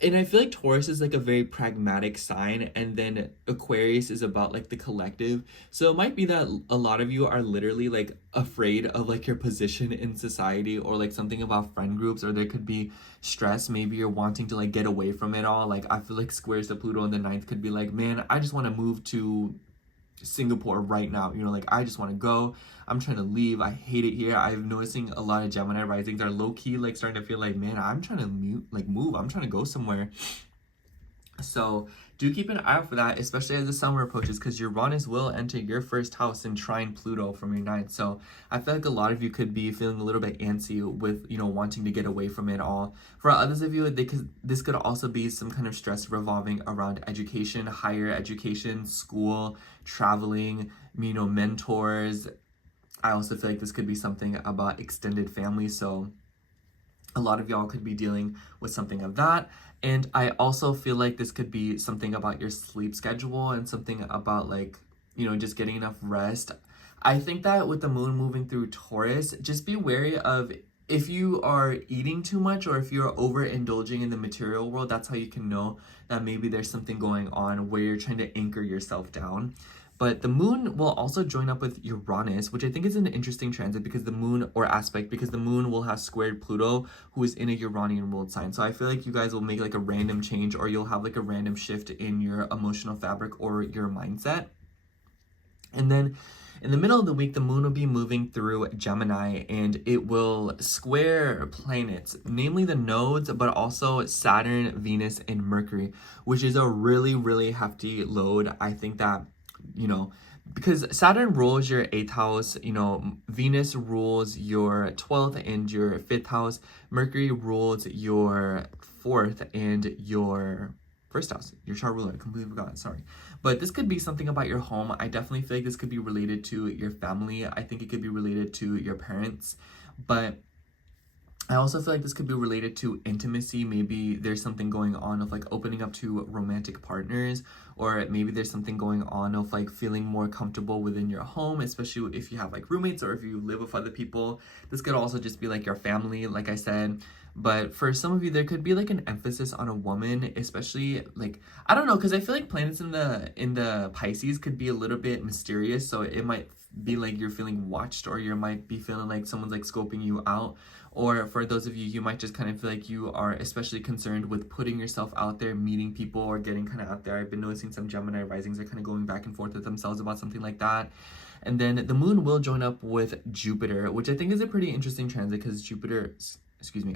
and I feel like Taurus is like a very pragmatic sign, and then Aquarius is about like the collective. So it might be that a lot of you are literally like afraid of like your position in society, or like something about friend groups, or there could be stress. Maybe you're wanting to like get away from it all. Like I feel like squares to Pluto in the 9th could be like, man, I just want to move to Singapore right now. You know, like I just want to go. I'm trying to leave. I hate it here. I'm noticing a lot of Gemini risings are low key like starting to feel like, man, I'm trying to move. I'm trying to go somewhere. So do keep an eye out for that, especially as the summer approaches, because Uranus will enter your first house and trine Pluto from your 9th. So I feel like a lot of you could be feeling a little bit antsy with, you know, wanting to get away from it all. For others of you, this could also be some kind of stress revolving around education, higher education, school, traveling, you know, mentors. I also feel like this could be something about extended family. So a lot of y'all could be dealing with something of that. And I also feel like this could be something about your sleep schedule and something about like, you know, just getting enough rest. I think that with the moon moving through Taurus, just be wary of if you are eating too much or if you're overindulging in the material world. That's how you can know that maybe there's something going on where you're trying to anchor yourself down. But the moon will also join up with Uranus, which I think is an interesting transit because the moon, or aspect, because the moon will have squared Pluto, who is in a Uranian ruled sign. So I feel like you guys will make like a random change, or you'll have like a random shift in your emotional fabric or your mindset. And then in the middle of the week, the moon will be moving through Gemini, and it will square planets, namely the nodes, but also Saturn, Venus, and Mercury, which is a really, really hefty load. I think that, you know, because Saturn rules your 8th house, you know, Venus rules your 12th and your 5th house, Mercury rules your 4th and your first house, your chart ruler. I completely forgot, sorry. But this could be something about your home. I definitely feel like this could be related to your family. I think it could be related to your parents, but I also feel like this could be related to intimacy. Maybe there's something going on of like opening up to romantic partners, or maybe there's something going on of like feeling more comfortable within your home, especially if you have like roommates or if you live with other people. This could also just be like your family, like I said. But for some of you, there could be like an emphasis on a woman, especially like, I don't know, because I feel like planets in the Pisces could be a little bit mysterious. So it might be like you're feeling watched, or you might be feeling like someone's like scoping you out. Or for those of you, you might just kind of feel like you are especially concerned with putting yourself out there, meeting people, or getting kind of out there. I've been noticing some Gemini risings are kind of going back and forth with themselves about something like that. And then the moon will join up with Jupiter, which I think is a pretty interesting transit because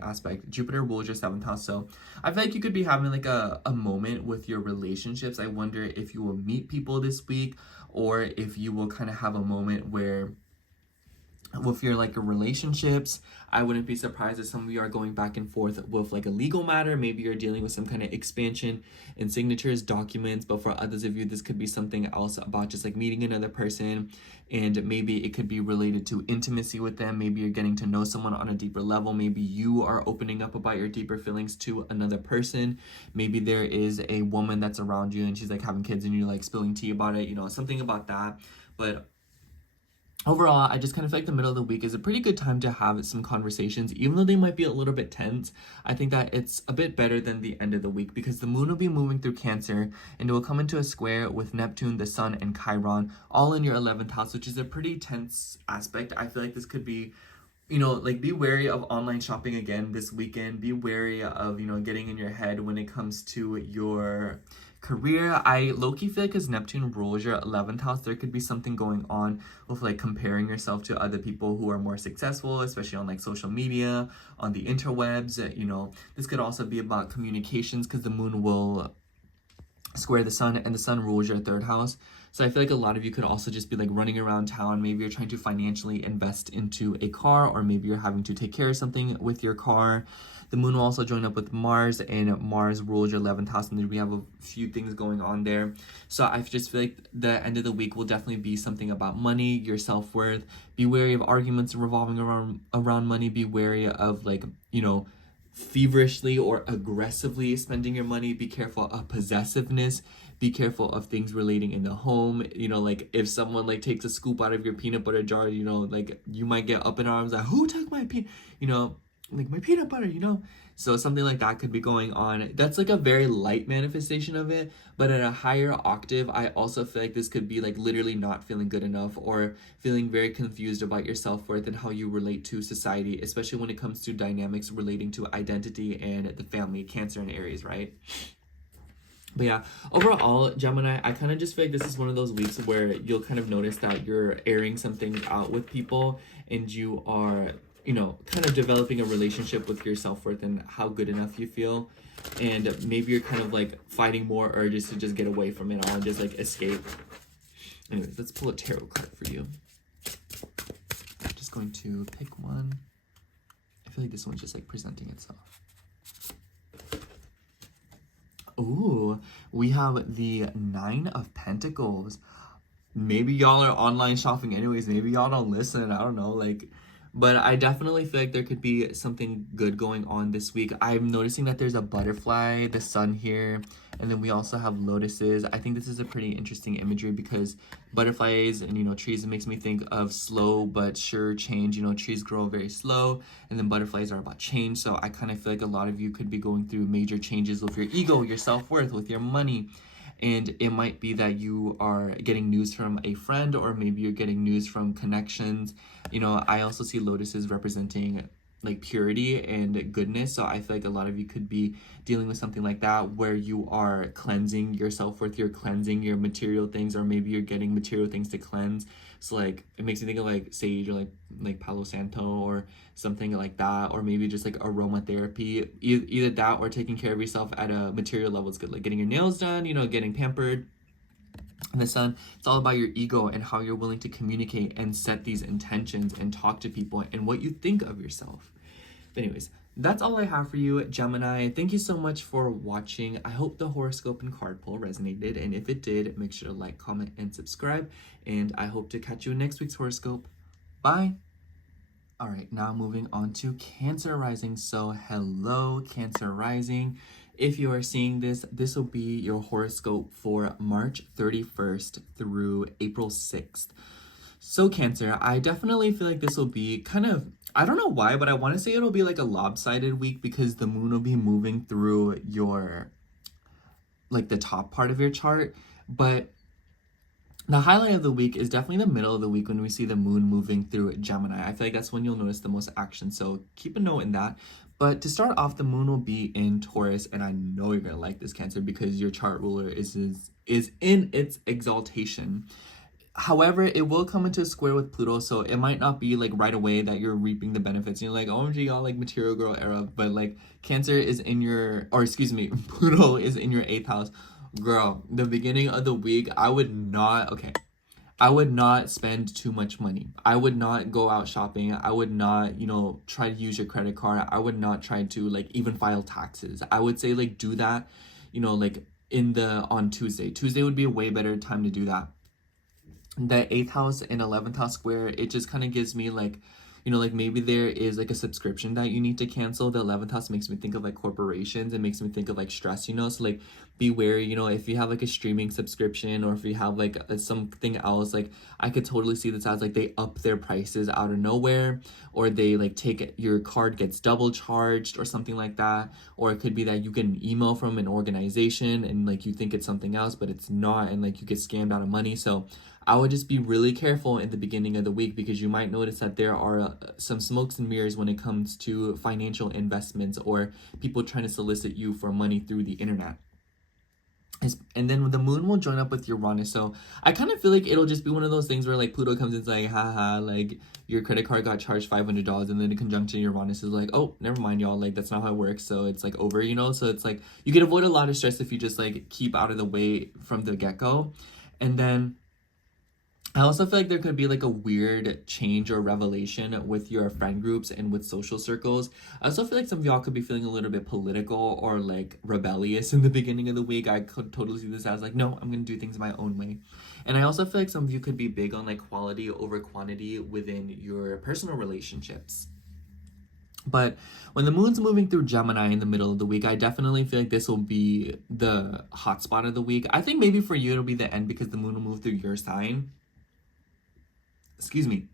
aspect. Jupiter rules your 7th house. So I feel like you could be having like a moment with your relationships. I wonder if you will meet people this week, or if you will kind of have a moment where with your like relationships. I wouldn't be surprised if some of you are going back and forth with like a legal matter. Maybe you're dealing with some kind of expansion in signatures, documents, but for others of you, this could be something else about just like meeting another person, and maybe it could be related to intimacy with them. Maybe you're getting to know someone on a deeper level. Maybe you are opening up about your deeper feelings to another person. Maybe there is a woman that's around you and she's like having kids and you're like spilling tea about it, you know, something about that. But overall, I just kind of feel like the middle of the week is a pretty good time to have some conversations, even though they might be a little bit tense. I think that it's a bit better than the end of the week because the moon will be moving through Cancer, and it will come into a square with Neptune, the Sun, and Chiron, all in your 11th house, which is a pretty tense aspect. I feel like this could be, you know, like be wary of online shopping again this weekend. Be wary of, you know, getting in your head when it comes to your career. I low-key feel like because Neptune rules your 11th house, there could be something going on with like comparing yourself to other people who are more successful, especially on like social media, on the interwebs. You know, this could also be about communications because the moon will square the sun, and the sun rules your 3rd house. So I feel like a lot of you could also just be like running around town. Maybe you're trying to financially invest into a car, or maybe you're having to take care of something with your car. The moon will also join up with Mars, and Mars rules your 11th house, and then we have a few things going on there. So I just feel like the end of the week will definitely be something about money, your self-worth. Be wary of arguments revolving around money. Be wary of like, you know, feverishly or aggressively spending your money. Be careful of possessiveness. Be careful of things relating in the home. You know, like if someone like takes a scoop out of your peanut butter jar, you know, like you might get up in arms like, who took my you know, like my peanut butter, you know? So something like that could be going on. That's like a very light manifestation of it, but at a higher octave, I also feel like this could be like literally not feeling good enough, or feeling very confused about your self-worth and how you relate to society, especially when it comes to dynamics relating to identity and the family, Cancer and Aries, right? But yeah, overall, Gemini, I kind of just feel like this is one of those weeks where you'll kind of notice that you're airing some things out with people, and you are, you know, kind of developing a relationship with your self-worth and how good enough you feel. And maybe you're kind of like fighting more urges to just get away from it all and just like escape. Anyways, let's pull a tarot card for you. I'm just going to pick one. I feel like this one's just like presenting itself. Ooh, we have the 9 of Pentacles. Maybe y'all are online shopping anyways. Maybe y'all don't listen. I don't know. Like, but I definitely feel like there could be something good going on this week. I'm noticing that there's a butterfly, the sun here, and then we also have lotuses. I think this is a pretty interesting imagery because butterflies and, you know, trees, it makes me think of slow but sure change. You know, trees grow very slow, and then butterflies are about change. So I kind of feel like a lot of you could be going through major changes with your ego, your self-worth, with your money. And it might be that you are getting news from a friend, or maybe you're getting news from connections. You know, I also see lotuses representing like purity and goodness. So I feel like a lot of you could be dealing with something like that, where you are cleansing your self-worth, you're cleansing your material things, or maybe you're getting material things to cleanse. So like it makes me think of like sage, or like Palo Santo or something like that, or maybe just like aromatherapy. Either that or taking care of yourself at a material level is good, like getting your nails done, you know, getting pampered. And the sun, it's all about your ego and how you're willing to communicate and set these intentions and talk to people and what you think of yourself. But anyways, that's all I have for you, Gemini. Thank you so much for watching. I hope the horoscope and card pull resonated, and if it did, make sure to like, comment, and subscribe, and I hope to catch you in next week's horoscope. Bye! All right, now moving on to Cancer rising. So hello, Cancer rising. If you are seeing this, this will be your horoscope for March 31st through April 6th. So Cancer, I definitely feel like this will be kind of, I don't know why, but I want to say it'll be like a lopsided week because the moon will be moving through your, like the top part of your chart. But the highlight of the week is definitely the middle of the week when we see the moon moving through Gemini. I feel like that's when you'll notice the most action. So keep a note in that. But to start off, the moon will be in Taurus, and I know you're going to like this, Cancer, because your chart ruler is in its exaltation. However, it will come into a square with Pluto, so it might not be like right away that you're reaping the benefits. You're like, OMG, y'all, like material girl era. But like Cancer is in your, or excuse me, Pluto is in your 8th house. Girl, the beginning of the week, I would not spend too much money. I would not go out shopping. I would not, you know, try to use your credit card. I would not try to like even file taxes. I would say like do that, you know, like on Tuesday. Tuesday would be a way better time to do that. The 8th house and 11th house square, it just kind of gives me like, you know, like maybe there is like a subscription that you need to cancel. The 11th house makes me think of like corporations. It makes me think of like stress, you know? So like be wary, you know, if you have like a streaming subscription or if you have like something else, like I could totally see this as like they up their prices out of nowhere, or they like take your card gets double charged or something like that. Or it could be that you get an email from an organization and like you think it's something else, but it's not, and like you get scammed out of money. So I would just be really careful in the beginning of the week, because you might notice that there are some smokes and mirrors when it comes to financial investments or people trying to solicit you for money through the internet. And then the moon will join up with Uranus. So I kind of feel like it'll just be one of those things where like Pluto comes in and like, haha, like your credit card got charged $500, and then in conjunction Uranus is like, oh, never mind, y'all, like that's not how it works. So it's like over, you know. So it's like you can avoid a lot of stress if you just like keep out of the way from the get-go. And then I also feel like there could be like a weird change or revelation with your friend groups and with social circles. I also feel like some of y'all could be feeling a little bit political or like rebellious in the beginning of the week. I could totally see this as like, no, I'm going to do things my own way. And I also feel like some of you could be big on like quality over quantity within your personal relationships. But when the moon's moving through Gemini in the middle of the week, I definitely feel like this will be the hot spot of the week. I think maybe for you it'll be the end, because the moon will move through your sign. Excuse me.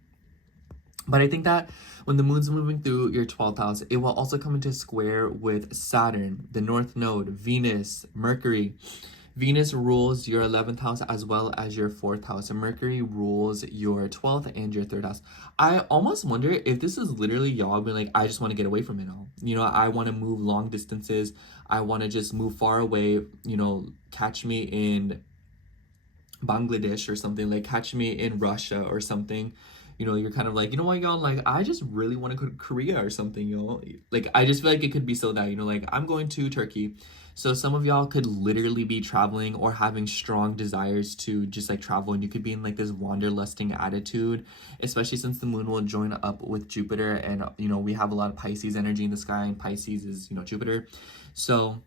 But I think that when the moon's moving through your 12th house, it will also come into square with Saturn, the North Node, Venus, Mercury. Venus rules your 11th house as well as your 4th house, and Mercury rules your 12th and your 3rd house. I almost wonder if this is literally y'all being like, I just want to get away from it all. You know, I want to move long distances. I want to just move far away. You know, catch me in Bangladesh or something, like catch me in Russia or something. You know, you're kind of like, you know what, y'all, like I just really want to go to Korea or something, you know. Like I just feel like it could be so that, you know, like I'm going to Turkey. So some of y'all could literally be traveling or having strong desires to just like travel, and you could be in like this wanderlusting attitude, especially since the moon will join up with Jupiter, and you know, we have a lot of Pisces energy in the sky, and Pisces is, you know, Jupiter. So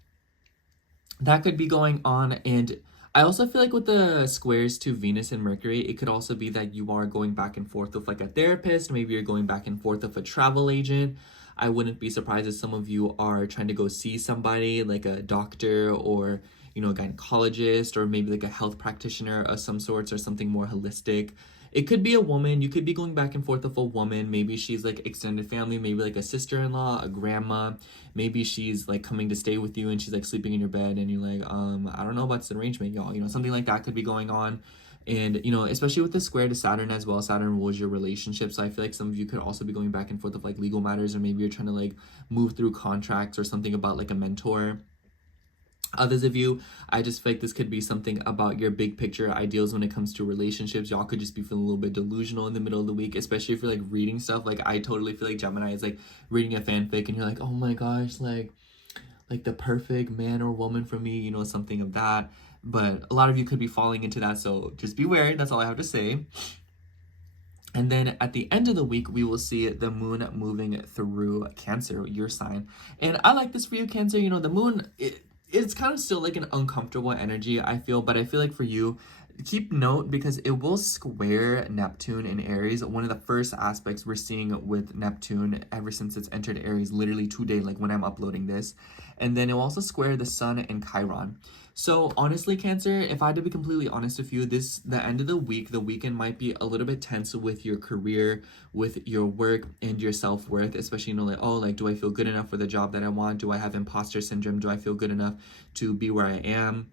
that could be going on. And I also feel like with the squares to Venus and Mercury, it could also be that you are going back and forth with like a therapist. Maybe you're going back and forth with a travel agent. I wouldn't be surprised if some of you are trying to go see somebody like a doctor or, you know, a gynecologist, or maybe like a health practitioner of some sorts, or something more holistic. It could be a woman. You could be going back and forth with a woman. Maybe she's like extended family, maybe like a sister-in-law, a grandma. Maybe she's like coming to stay with you and she's like sleeping in your bed, and you're like, I don't know about this arrangement, y'all. You know, something like that could be going on. And, you know, especially with the square to Saturn as well, Saturn rules your relationship. So I feel like some of you could also be going back and forth of like legal matters, or maybe you're trying to like move through contracts or something about like a mentor. Others of you, I just feel like this could be something about your big picture ideals when it comes to relationships. Y'all could just be feeling a little bit delusional in the middle of the week, especially if you're like reading stuff. Like I totally feel like Gemini is like reading a fanfic and you're like, oh my gosh, like the perfect man or woman for me, you know, something of that. But a lot of you could be falling into that, so just be wary. That's all I have to say. And then at the end of the week, we will see the moon moving through Cancer, your sign. And I like this for you, Cancer. You know, the moon, it's kind of still like an uncomfortable energy, I feel. But I feel like for you, keep note, because it will square Neptune in Aries. One of the first aspects we're seeing with Neptune ever since it's entered Aries, literally today, like when I'm uploading this. And then it will also square the Sun and Chiron. So honestly, Cancer, if I had to be completely honest with you, the end of the week, the weekend might be a little bit tense with your career, with your work, and your self-worth, especially, you know, like, oh, like, do I feel good enough for the job that I want? Do I have imposter syndrome? Do I feel good enough to be where I am?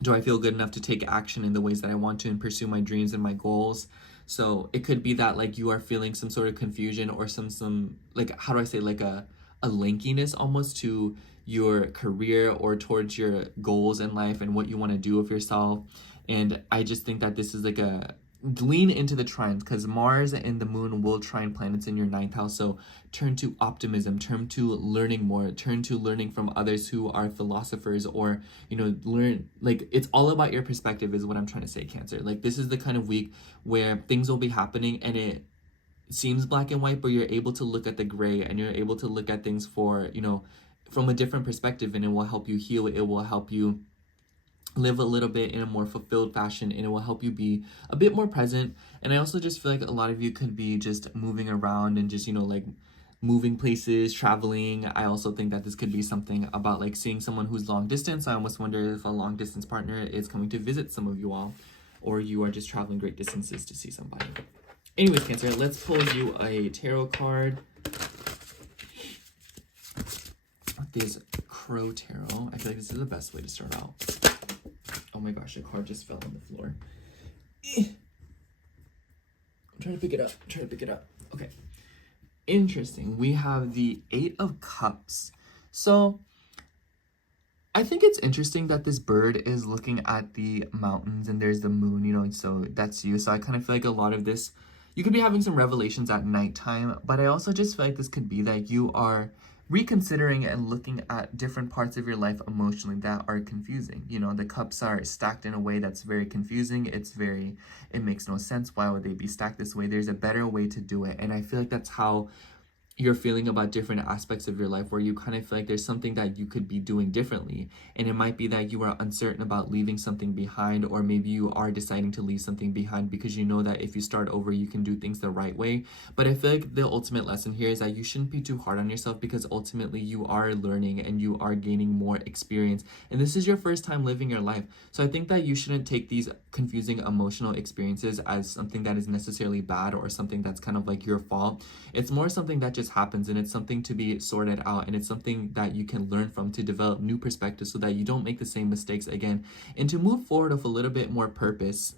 Do I feel good enough to take action in the ways that I want to and pursue my dreams and my goals? So it could be that like you are feeling some sort of confusion or some like, how do I say, like a lankiness almost to your career or towards your goals in life and what you want to do with yourself. And I just think that this is like a lean into the trines, because Mars and the moon will trine planets in your 9th house. So turn to optimism, turn to learning more, turn to learning from others who are philosophers, or, you know, learn, like, it's all about your perspective is what I'm trying to say, Cancer. Like, this is the kind of week where things will be happening and it seems black and white, but you're able to look at the gray and you're able to look at things for, you know, from a different perspective, and it will help you heal. It will help you live a little bit in a more fulfilled fashion, and it will help you be a bit more present. And I also just feel like a lot of you could be just moving around and just, you know, like moving places, traveling. I also think that this could be something about like seeing someone who's long distance. I almost wonder if a long distance partner is coming to visit some of you all, or you are just traveling great distances to see somebody. Anyways, Cancer, let's pull you a tarot card. This Crow Tarot. I feel like this is the best way to start out. Oh my gosh, the card just fell on the floor. I'm trying to pick it up. Okay. Interesting. We have the 8 of Cups. So I think it's interesting that this bird is looking at the mountains and there's the moon, you know, so that's you. So I kind of feel like a lot of this, you could be having some revelations at nighttime, but I also just feel like this could be that you are reconsidering and looking at different parts of your life emotionally that are confusing. You know, the cups are stacked in a way that's very confusing. It makes no sense. Why would they be stacked this way? There's a better way to do it. And I feel like that's how you're feeling about different aspects of your life, where you kind of feel like there's something that you could be doing differently. And it might be that you are uncertain about leaving something behind, or maybe you are deciding to leave something behind because you know that if you start over, you can do things the right way. But I feel like the ultimate lesson here is that you shouldn't be too hard on yourself, because ultimately you are learning and you are gaining more experience. And this is your first time living your life. So I think that you shouldn't take these confusing emotional experiences as something that is necessarily bad or something that's kind of like your fault. It's more something that just happens, and it's something to be sorted out, and it's something that you can learn from to develop new perspectives so that you don't make the same mistakes again, and to move forward with a little bit more purpose.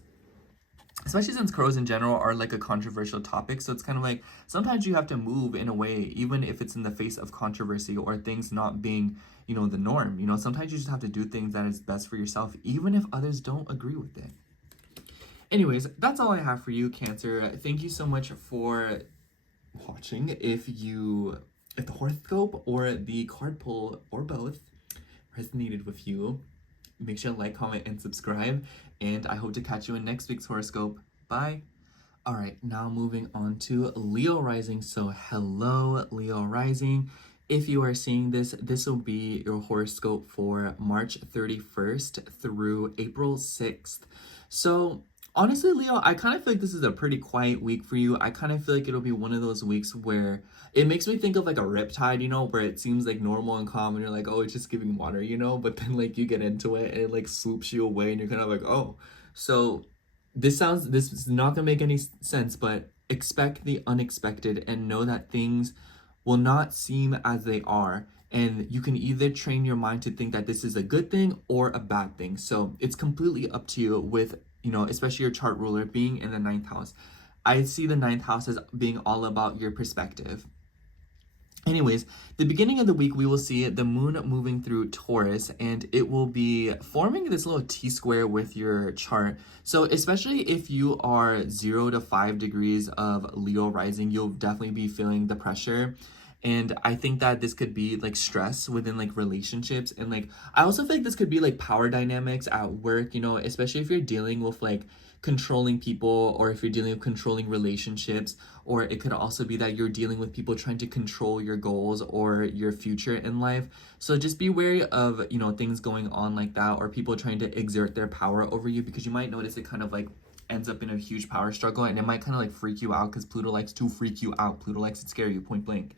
Especially since crows in general are like a controversial topic, so it's kind of like sometimes you have to move in a way, even if it's in the face of controversy or things not being, you know, the norm. You know, sometimes you just have to do things that is best for yourself, even if others don't agree with it. Anyways, that's all I have for you, Cancer. Thank you so much for watching. If the horoscope or the card pull or both resonated with you, make sure to like, comment, and subscribe. And I hope to catch you in next week's horoscope. Bye. All right, now moving on to Leo rising. So hello, Leo rising. If you are seeing this, this will be your horoscope for March 31st through April 6th. So honestly, Leo, I kind of feel like this is a pretty quiet week for you. I kind of feel like it'll be one of those weeks where it makes me think of like a riptide, you know, where it seems like normal and calm and you're like, oh, it's just giving water, you know, but then like you get into it and it like swoops you away and you're kind of like, oh. So this is not gonna make any sense, but expect the unexpected and know that things will not seem as they are. And you can either train your mind to think that this is a good thing or a bad thing. So it's completely up to you with, you know, especially your chart ruler being in the 9th house. I see the 9th house as being all about your perspective. Anyways, the beginning of the week, we will see the moon moving through Taurus, and it will be forming this little T-square with your chart. So especially if you are 0 to 5 degrees of Leo rising, you'll definitely be feeling the pressure. And I think that this could be like stress within like relationships. And like, I also think this could be like power dynamics at work, you know, especially if you're dealing with like controlling people, or if you're dealing with controlling relationships, or it could also be that you're dealing with people trying to control your goals or your future in life. So just be wary of, you know, things going on like that, or people trying to exert their power over you, because you might notice it kind of like ends up in a huge power struggle, and it might kind of like freak you out, because Pluto likes to freak you out. Pluto likes to scare you, point blank.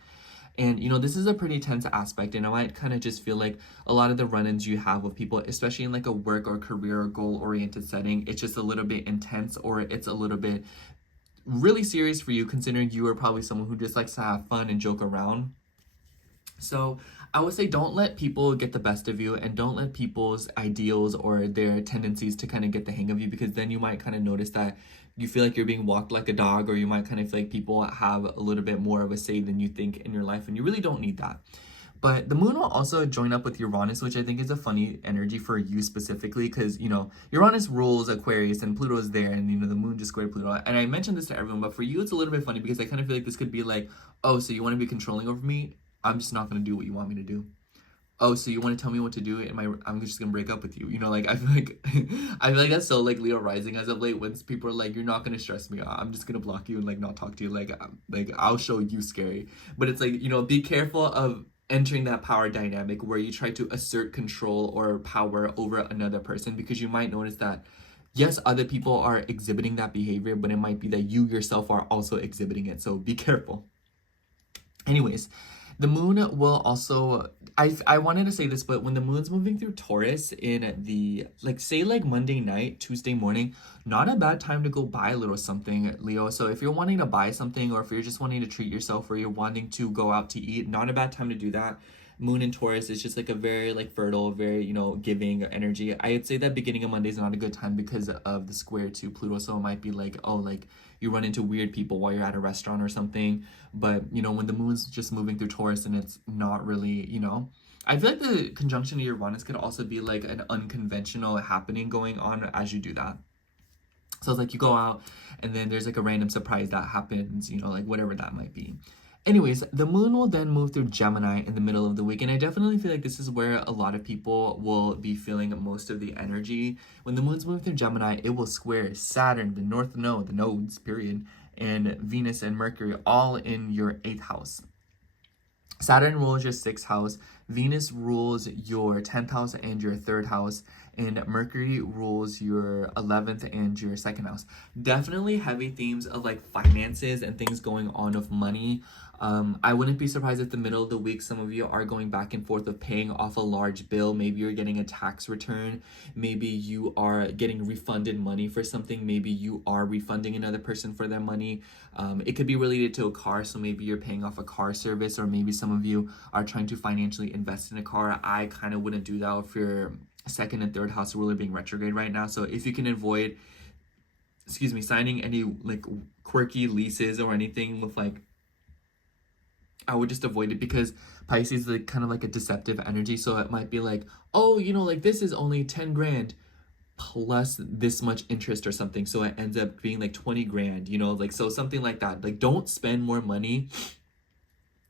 And, you know, this is a pretty tense aspect, and I might kind of just feel like a lot of the run-ins you have with people, especially in like a work or career or goal-oriented setting, it's just a little bit intense, or it's a little bit really serious for you, considering you are probably someone who just likes to have fun and joke around. So I would say don't let people get the best of you, and don't let people's ideals or their tendencies to kind of get the hang of you, because then you might kind of notice that you feel like you're being walked like a dog, or you might kind of feel like people have a little bit more of a say than you think in your life, and you really don't need that. But the moon will also join up with Uranus, which I think is a funny energy for you specifically, because, you know, Uranus rules Aquarius and Pluto is there, and, you know, the moon just squared Pluto. And I mentioned this to everyone, but for you, it's a little bit funny, because I kind of feel like this could be like, oh, so you want to be controlling over me? I'm just not going to do what you want me to do. Oh, so you want to tell me what to do, and I'm just gonna break up with you, you know? Like, I feel like that's so like Leo rising as of late, when people are like, you're not gonna stress me out, I'm just gonna block you and like not talk to you, like I'll show you scary. But it's like, you know, be careful of entering that power dynamic where you try to assert control or power over another person, because you might notice that yes, other people are exhibiting that behavior, but it might be that you yourself are also exhibiting it. So be careful. Anyways, the moon will also, I wanted to say this, but when the moon's moving through Taurus in the, like, say like Monday night, Tuesday morning, not a bad time to go buy a little something, Leo. So if you're wanting to buy something, or if you're just wanting to treat yourself, or you're wanting to go out to eat, not a bad time to do that. Moon in Taurus is just like a very like fertile, very, you know, giving energy. I'd say that beginning of Monday is not a good time because of the square to Pluto. So it might be like, oh, like you run into weird people while you're at a restaurant or something. But, you know, when the moon's just moving through Taurus and it's not really, you know, I feel like the conjunction of Uranus could also be like an unconventional happening going on as you do that. So it's like you go out and then there's like a random surprise that happens, you know, like whatever that might be. Anyways, the moon will then move through Gemini in the middle of the week. And I definitely feel like this is where a lot of people will be feeling most of the energy. When the moon's moving through Gemini, it will square Saturn, the North Node, the nodes, period, and Venus and Mercury all in your 8th house. Saturn rules your 6th house, Venus rules your 10th house and your 3rd house, and Mercury rules your 11th and your 2nd house. Definitely heavy themes of like finances and things going on with money. I wouldn't be surprised if the middle of the week some of you are going back and forth of paying off a large bill. Maybe you're getting a tax return. Maybe you are getting refunded money for something. Maybe you are refunding another person for their money. It could be related to a car, so maybe you're paying off a car service, or maybe some of you are trying to financially invest in a car. I kind of wouldn't do that if your 2nd and 3rd house ruler being retrograde right now. So if you can avoid, signing any like quirky leases or anything with like, I would just avoid it, because Pisces is like kind of like a deceptive energy. So it might be like, oh, you know, like this is only 10 grand plus this much interest or something. So it ends up being like 20 grand, you know, like, so something like that. Like, don't spend more money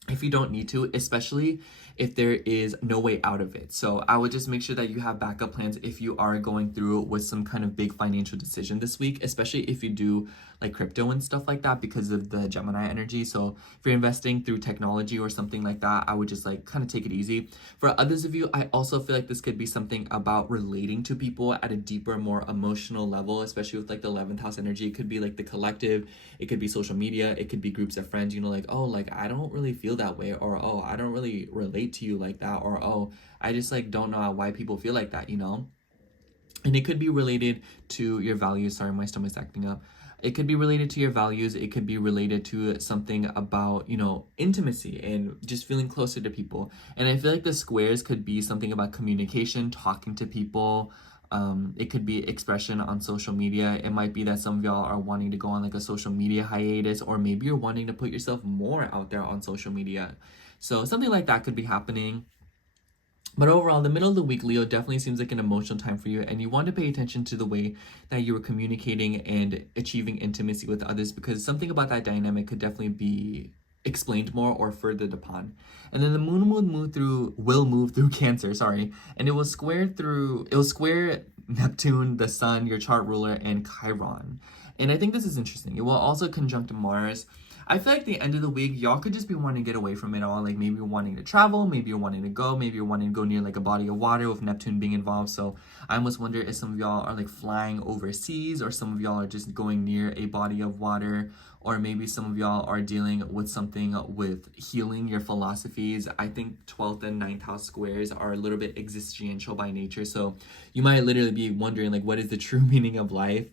if you don't need to, especially if there is no way out of it. So I would just make sure that you have backup plans if you are going through with some kind of big financial decision this week, especially if you do like crypto and stuff like that because of the Gemini energy. So if you're investing through technology or something like that, I would just like kind of take it easy. For others of you, I also feel like this could be something about relating to people at a deeper, more emotional level, especially with like the 11th house energy. It could be like the collective, it could be social media, it could be groups of friends, you know, like, oh, like I don't really feel that way, or oh, I don't really relate to you like that, or oh, I just like don't know why people feel like that, you know. And it could be related to your values. Sorry, my stomach's acting up. It could be related to your values. It could be related to something about, you know, intimacy and just feeling closer to people. And I feel like the squares could be something about communication, talking to people. It could be expression on social media. It might be that some of y'all are wanting to go on like a social media hiatus, or maybe you're wanting to put yourself more out there on social media. So something like that could be happening. But overall, the middle of the week, Leo, definitely seems like an emotional time for you, and you want to pay attention to the way that you are communicating and achieving intimacy with others, because something about that dynamic could definitely be explained more or furthered upon. And then the moon will move through Cancer, and it will square Neptune, the sun, your chart ruler, and Chiron. And I think this is interesting. It will also conjunct Mars. I feel like the end of the week, y'all could just be wanting to get away from it all. Like maybe you're wanting to travel, maybe you're wanting to go, maybe you're wanting to go near like a body of water with Neptune being involved. So I almost wonder if some of y'all are like flying overseas, or some of y'all are just going near a body of water, or maybe some of y'all are dealing with something with healing your philosophies. I think 12th and 9th house squares are a little bit existential by nature. So you might literally be wondering like, what is the true meaning of life?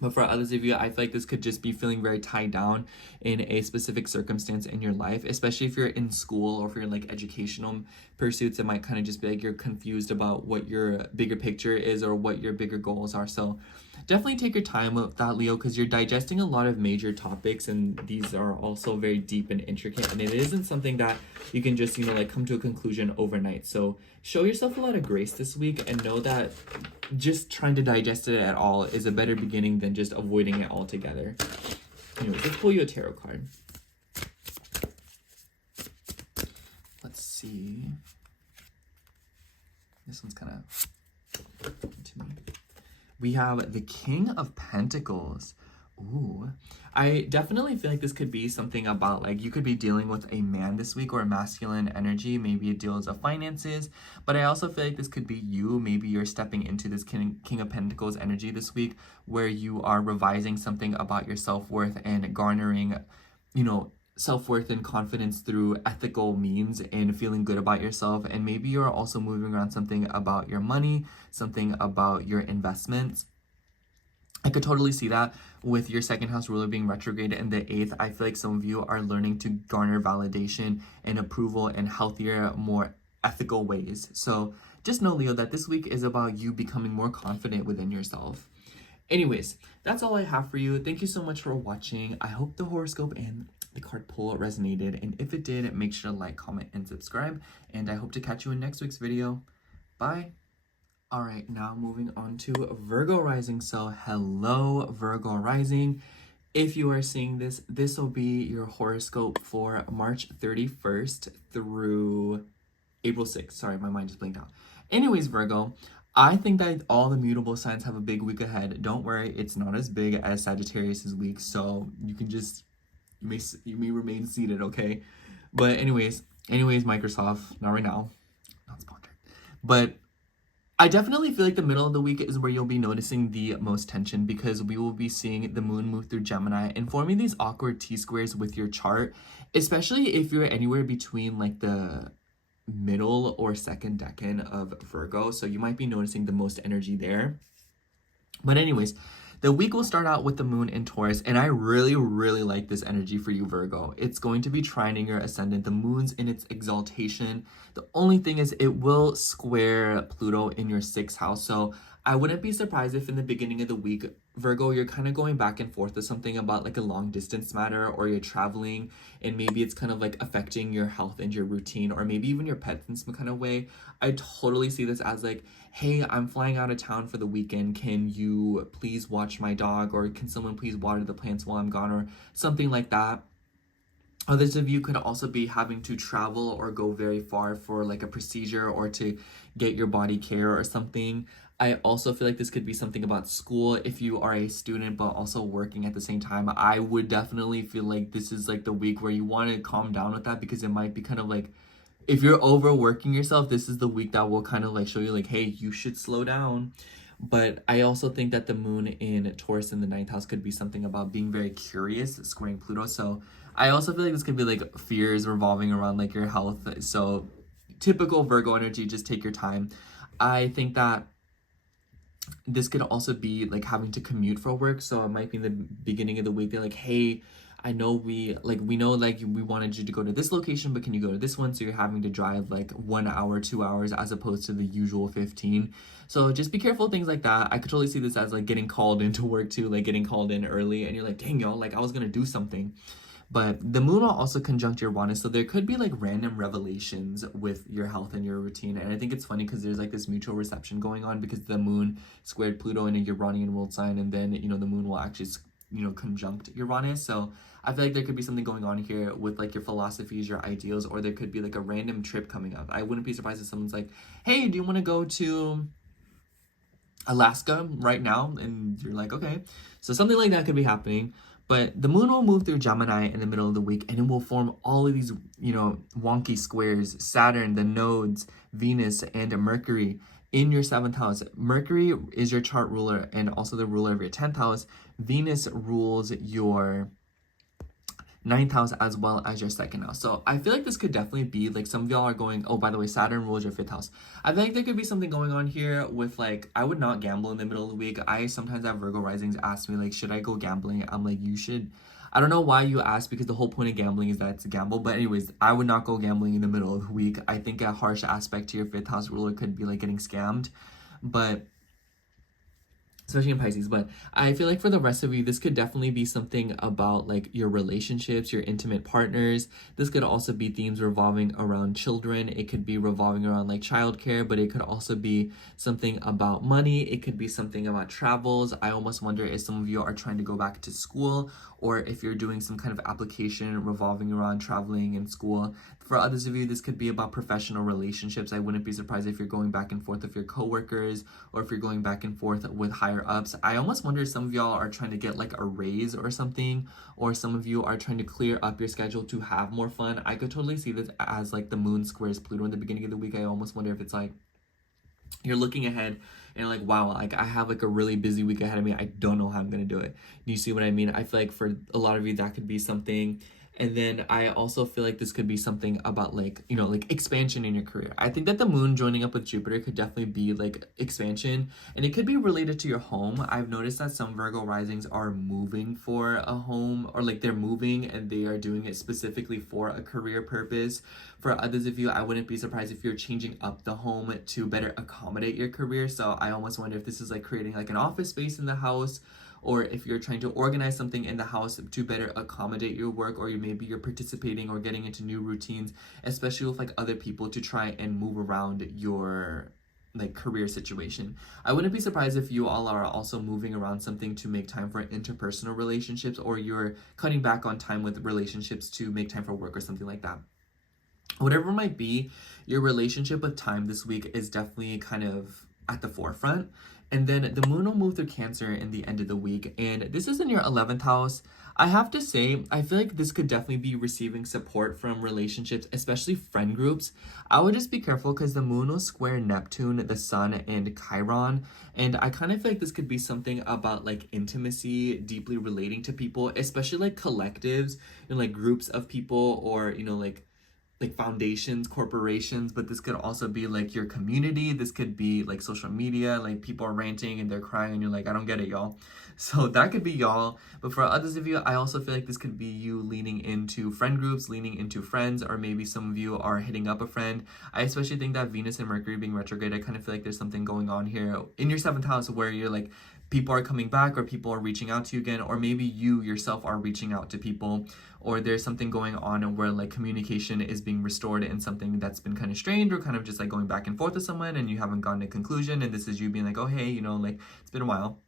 But for others of you, I feel like this could just be feeling very tied down in a specific circumstance in your life, especially if you're in school or if you're in like educational pursuits. It might kind of just be like you're confused about what your bigger picture is or what your bigger goals are. So definitely take your time with that, Leo, because you're digesting a lot of major topics, and these are also very deep and intricate, and it isn't something that you can just, you know, like come to a conclusion overnight. So show yourself a lot of grace this week, and know that just trying to digest it at all is a better beginning than just avoiding it altogether. Anyways, let's pull you a tarot card. Let's see. This one's kind of to me. We have the King of Pentacles. Ooh, I definitely feel like this could be something about like you could be dealing with a man this week, or a masculine energy. Maybe it deals with finances, but I also feel like this could be you. Maybe you're stepping into this King of Pentacles energy this week, where you are revising something about your self-worth and garnering, you know, self-worth and confidence through ethical means and feeling good about yourself. And maybe you're also moving around something about your money, something about your investments. I could totally see that with your second house ruler being retrograde in the 8th. I feel like some of you are learning to garner validation and approval in healthier, more ethical ways. So just know, Leo, that this week is about you becoming more confident within yourself. Anyways, that's all I have for you. Thank you so much for watching. I hope the horoscope and the card pull resonated. And if it did, make sure to like, comment, and subscribe. And I hope to catch you in next week's video. Bye. All right, now moving on to Virgo rising. So hello, Virgo rising. If you are seeing this, this will be your horoscope for March 31st through April 6th. Sorry, my mind just blinked out. Anyways, Virgo, I think that all the mutable signs have a big week ahead. Don't worry, it's not as big as Sagittarius's week, so you can just, you may remain seated, okay? But anyways, Microsoft, not right now, not sponsored. But I definitely feel like the middle of the week is where you'll be noticing the most tension, because we will be seeing the moon move through Gemini and forming these awkward T-squares with your chart, especially if you're anywhere between like the middle or second decan of Virgo. So you might be noticing the most energy there. But anyways, the week will start out with the moon in Taurus, and I really, really like this energy for you, Virgo. It's going to be trining your ascendant. The moon's in its exaltation. The only thing is it will square Pluto in your 6th house. So I wouldn't be surprised if in the beginning of the week, Virgo, you're kind of going back and forth with something about like a long distance matter, or you're traveling and maybe it's kind of like affecting your health and your routine, or maybe even your pets in some kind of way. I totally see this as like, hey, I'm flying out of town for the weekend. Can you please watch my dog? Or can someone please water the plants while I'm gone? Or something like that. Others of you could also be having to travel or go very far for like a procedure or to get your body care or something. I also feel like this could be something about school if you are a student but also working at the same time. I would definitely feel like this is like the week where you want to calm down with that, because it might be kind of like, if you're overworking yourself, this is the week that will kind of like show you like, hey, you should slow down. But I also think that the moon in Taurus in the 9th house could be something about being very curious, squaring Pluto. So I also feel like this could be like fears revolving around like your health. So typical Virgo energy, just take your time. I think that this could also be like having to commute for work. So it might be in the beginning of the week, they're like, hey, I know we know like we wanted you to go to this location, but can you go to this one? So you're having to drive like 1 hour, 2 hours as opposed to the usual 15. So just be careful, things like that. I could totally see this as like getting called into work too, like getting called in early and you're like, dang, y'all, like I was gonna do something. But the moon will also conjunct Uranus, so there could be like random revelations with your health and your routine. And I think it's funny because there's like this mutual reception going on, because the moon squared Pluto in a Uranian world sign, and then, you know, the moon will actually, you know, conjunct Uranus. So I feel like there could be something going on here with like your philosophies, your ideals, or there could be like a random trip coming up. I wouldn't be surprised if someone's like, hey, do you want to go to Alaska right now? And you're like, okay. So something like that could be happening. But the moon will move through Gemini in the middle of the week, and it will form all of these, you know, wonky squares. Saturn, the nodes, Venus, and Mercury in your 7th house. Mercury is your chart ruler and also the ruler of your 10th house. Venus rules your 9th house as well as your 2nd house. So I feel like this could definitely be like, some of y'all are going, oh, by the way, Saturn rules your 5th house. I feel like there could be something going on here with like, I would not gamble in the middle of the week. I sometimes have Virgo risings ask me like, should I go gambling? I'm like, you should. I don't know why you ask, because the whole point of gambling is that it's a gamble. But anyways, I would not go gambling in the middle of the week. I think a harsh aspect to your 5th house ruler could be like getting scammed. But especially in Pisces. But I feel like for the rest of you, this could definitely be something about like your relationships, your intimate partners. This could also be themes revolving around children. It could be revolving around like childcare, but it could also be something about money. It could be something about travels. I almost wonder if some of you are trying to go back to school, or if you're doing some kind of application revolving around traveling and school. For others of you, this could be about professional relationships. I wouldn't be surprised if you're going back and forth with your coworkers, or if you're going back and forth with higher ups. I almost wonder if some of y'all are trying to get like a raise or something, or some of you are trying to clear up your schedule to have more fun. I could totally see this as like the moon squares Pluto in the beginning of the week. I almost wonder if it's like you're looking ahead and like, wow, like I have like a really busy week ahead of me. I don't know how I'm gonna do it. Do you see what I mean? I feel like for a lot of you that could be something. And then I also feel like this could be something about like, you know, like expansion in your career. I think that the moon joining up with Jupiter could definitely be like expansion, and it could be related to your home. I've noticed that some Virgo risings are moving for a home, or like they're moving and they are doing it specifically for a career purpose. For others of you, I wouldn't be surprised if you're changing up the home to better accommodate your career. So I almost wonder if this is like creating like an office space in the house, or if you're trying to organize something in the house to better accommodate your work, or maybe you're participating or getting into new routines, especially with like other people, to try and move around your like career situation. I wouldn't be surprised if you all are also moving around something to make time for interpersonal relationships, or you're cutting back on time with relationships to make time for work or something like that. Whatever it might be, your relationship with time this week is definitely kind of at the forefront. And then the moon will move through Cancer in the end of the week, and this is in your 11th house. I have to say, I feel like this could definitely be receiving support from relationships, especially friend groups. I would just be careful because the moon will square Neptune, the sun, and Chiron. And I kind of feel like this could be something about like intimacy, deeply relating to people, especially like collectives, you know, like groups of people, or, you know, like foundations, corporations. But this could also be like your community. This could be like social media, like people are ranting and they're crying and you're like, I don't get it, y'all. So that could be y'all. But for others of you, I also feel like this could be you leaning into friend groups, leaning into friends, or maybe some of you are hitting up a friend. I especially think that Venus and Mercury being retrograde, I kind of feel like there's something going on here in your 7th house where you're like, people are coming back, or people are reaching out to you again, or maybe you yourself are reaching out to people, or there's something going on where like communication is being restored in something that's been kind of strained, or kind of just like going back and forth with someone and you haven't gotten a conclusion, and this is you being like, oh hey, you know, like it's been a while.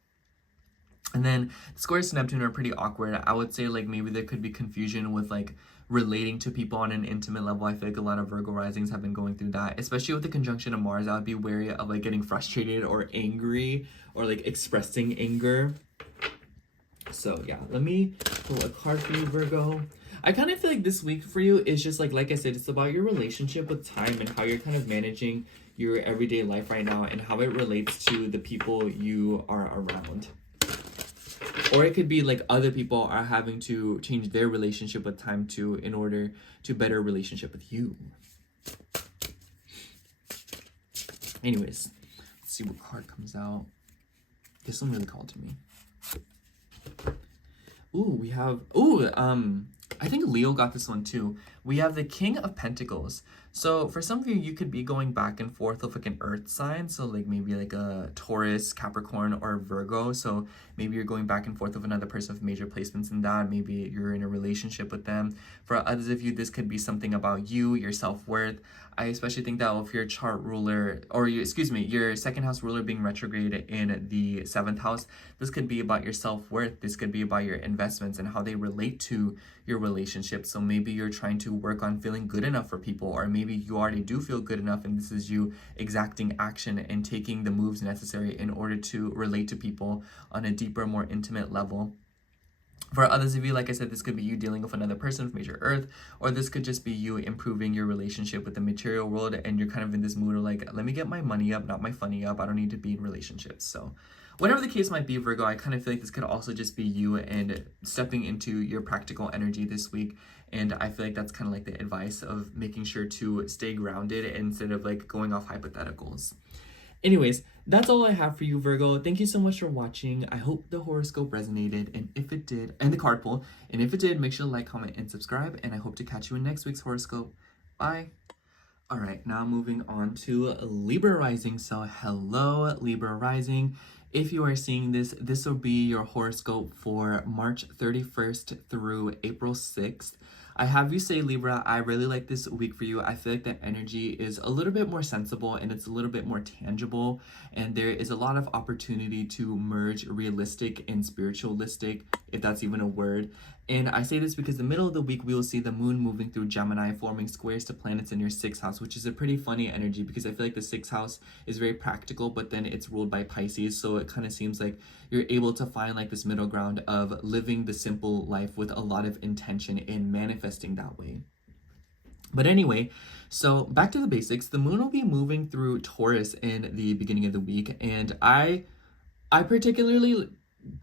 And then the squares to Neptune are pretty awkward. I would say like maybe there could be confusion with like relating to people on an intimate level. I feel like a lot of Virgo risings have been going through that, especially with the conjunction of Mars. I would be wary of like getting frustrated or angry, or like expressing anger. So yeah, let me pull a card for you, Virgo. I kind of feel like this week for you is just like I said, it's about your relationship with time and how you're kind of managing your everyday life right now and how it relates to the people you are around. Or it could be like other people are having to change their relationship with time too in order to better relationship with you. Anyways, let's see what card comes out. This one really called to me. Ooh, we have, I think Leo got this one too. We have the King of Pentacles. So for some of you, you could be going back and forth with like an earth sign. So like maybe like a Taurus, Capricorn, or Virgo. So maybe you're going back and forth with another person with major placements in that. Maybe you're in a relationship with them. For others of you, this could be something about you, your self-worth. I especially think that if your chart ruler, or your 2nd house ruler being retrograde in the 7th house, this could be about your self-worth. This could be about your investments and how they relate to your relationship. So maybe you're trying to work on feeling good enough for people, or maybe you already do feel good enough and this is you exacting action and taking the moves necessary in order to relate to people on a deeper, more intimate level. For others of you, like I said, this could be you dealing with another person with major earth, or this could just be you improving your relationship with the material world, and you're kind of in this mood of like, let me get my money up, not my funny up. I don't need to be in relationships. So whatever the case might be, Virgo, I kind of feel like this could also just be you and stepping into your practical energy this week. And I feel like that's kind of like the advice of making sure to stay grounded instead of like going off hypotheticals. Anyways, that's all I have for you, Virgo. Thank you so much for watching. I hope the horoscope resonated, and if it did, and the card pull, and if it did, make sure to like, comment, and subscribe, and I hope to catch you in next week's horoscope. Bye. All right, now moving on to Libra rising. So hello, Libra rising. If you are seeing this, this will be your horoscope for March 31st through April 6th. I have you say, Libra, I really like this week for you. I feel like the energy is a little bit more sensible and it's a little bit more tangible. And there is a lot of opportunity to merge realistic and spiritualistic, if that's even a word. And I say this because the middle of the week, we will see the moon moving through Gemini, forming squares to planets in your 6th house, which is a pretty funny energy because I feel like the 6th house is very practical, but then it's ruled by Pisces. So it kind of seems like you're able to find like this middle ground of living the simple life with a lot of intention and manifesting that way. But anyway, so back to the basics. The moon will be moving through Taurus in the beginning of the week, and I particularly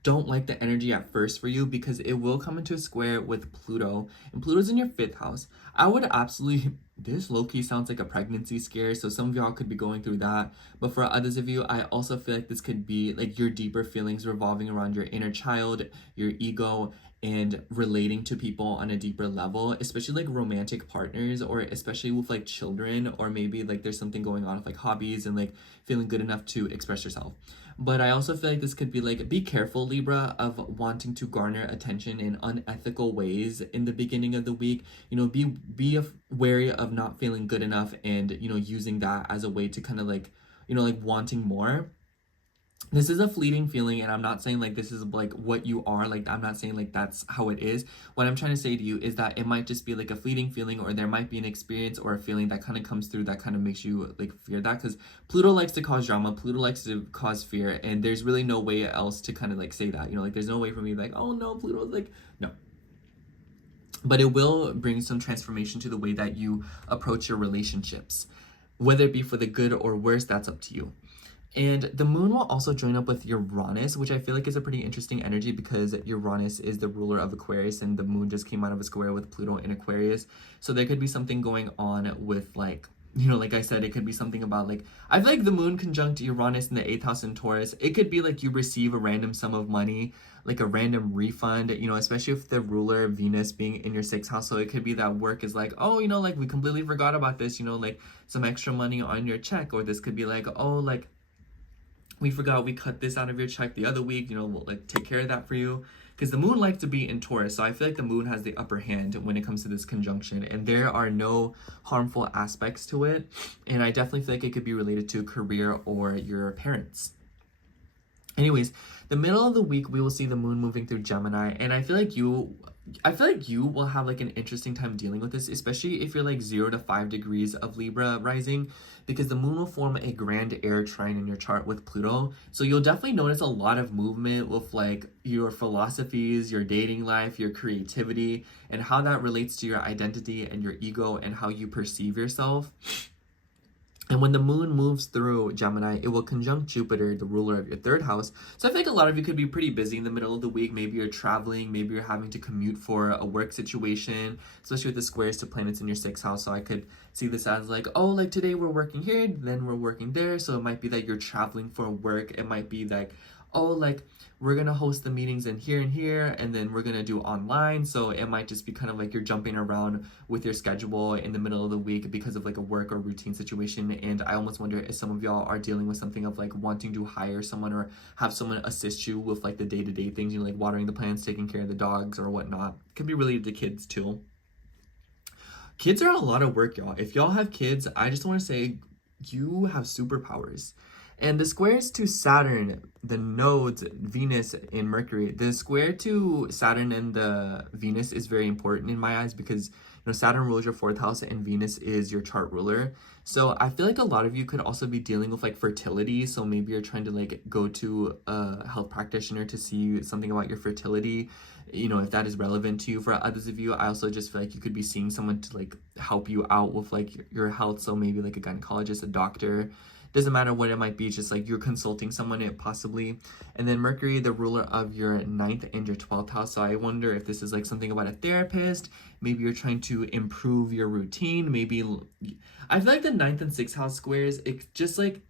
don't like the energy at first for you, because it will come into a square with Pluto, and Pluto's in your 5th house. I would absolutely, this low-key sounds like a pregnancy scare, so some of y'all could be going through that. But for others of you, I also feel like this could be like your deeper feelings revolving around your inner child, your ego, and relating to people on a deeper level, especially like romantic partners, or especially with like children, or maybe like there's something going on with like hobbies and like feeling good enough to express yourself. But I also feel like this could be like, be careful, Libra, of wanting to garner attention in unethical ways in the beginning of the week. You know, be wary of not feeling good enough, and, you know, using that as a way to kind of like, you know, like wanting more. This is a fleeting feeling, and I'm not saying like this is like what you are, like I'm not saying like that's how it is. What I'm trying to say to you is that it might just be like a fleeting feeling, or there might be an experience or a feeling that kind of comes through that kind of makes you like fear that, because Pluto likes to cause drama, Pluto likes to cause fear, and there's really no way else to kind of like say that, you know, like there's no way for me like, oh no, Pluto's like, no. But it will bring some transformation to the way that you approach your relationships, whether it be for the good or worse, that's up to you. And the moon will also join up with Uranus, which I feel like is a pretty interesting energy, because Uranus is the ruler of Aquarius, and the moon just came out of a square with Pluto in Aquarius. So there could be something going on with like, you know, like I said, it could be something about like, I feel like the moon conjunct Uranus in the 8th house in Taurus. It could be like you receive a random sum of money, like a random refund, you know, especially if the ruler Venus being in your 6th house. So it could be that work is like, oh, you know, like we completely forgot about this, you know, like some extra money on your check. Or this could be like, oh, like, we forgot we cut this out of your check the other week, you know, we'll like take care of that for you. Because the moon likes to be in Taurus, so I feel like the moon has the upper hand when it comes to this conjunction, and there are no harmful aspects to it. And I definitely feel like it could be related to career or your parents. Anyways, the middle of the week, we will see the moon moving through Gemini, and I feel like you will have like an interesting time dealing with this, especially if you're like 0 to 5 degrees of Libra rising, because the moon will form a grand air trine in your chart with Pluto. So you'll definitely notice a lot of movement with like your philosophies, your dating life, your creativity, and how that relates to your identity and your ego and how you perceive yourself. And when the moon moves through Gemini, it will conjunct Jupiter, the ruler of your 3rd house. So I think a lot of you could be pretty busy in the middle of the week. Maybe you're traveling, maybe you're having to commute for a work situation, especially with the squares to planets in your 6th house. So I could see this as like, oh, like today we're working here, then we're working there. So it might be that you're traveling for work. It might be like, oh, like we're gonna host the meetings in here and here, and then we're gonna do online. So it might just be kind of like you're jumping around with your schedule in the middle of the week because of like a work or routine situation. And I almost wonder if some of y'all are dealing with something of like wanting to hire someone or have someone assist you with like the day-to-day things, you know, like watering the plants, taking care of the dogs or whatnot. It could be related to kids too. Kids are a lot of work, y'all. If y'all have kids, I just want to say you have superpowers. And the squares to Saturn, the nodes, Venus and Mercury, the square to Saturn and the Venus is very important in my eyes, because, you know, Saturn rules your 4th house and Venus is your chart ruler. So I feel like a lot of you could also be dealing with like fertility. So maybe you're trying to like go to a health practitioner to see something about your fertility, you know, if that is relevant to you. For others of you, I also just feel like you could be seeing someone to like help you out with like your health. So maybe like a gynecologist, a doctor. Doesn't matter what it might be, it's just like you're consulting someone, it possibly. And then Mercury, the ruler of your 9th and your 12th house. So I wonder if this is like something about a therapist. Maybe you're trying to improve your routine. Maybe I feel like the 9th and 6th house squares, it's just like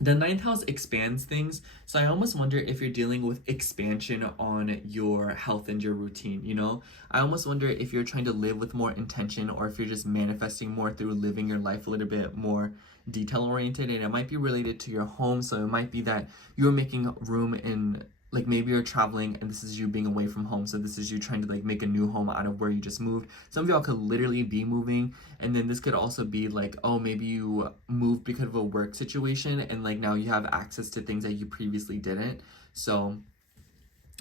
the 9th house expands things. So I almost wonder if you're dealing with expansion on your health and your routine, you know? I almost wonder if you're trying to live with more intention, or if you're just manifesting more through living your life a little bit more detail oriented. And it might be related to your home. So it might be that you're making room in, like maybe you're traveling and this is you being away from home. So this is you trying to like make a new home out of where you just moved. Some of y'all could literally be moving. And then this could also be like, oh, maybe you moved because of a work situation, and like now you have access to things that you previously didn't. So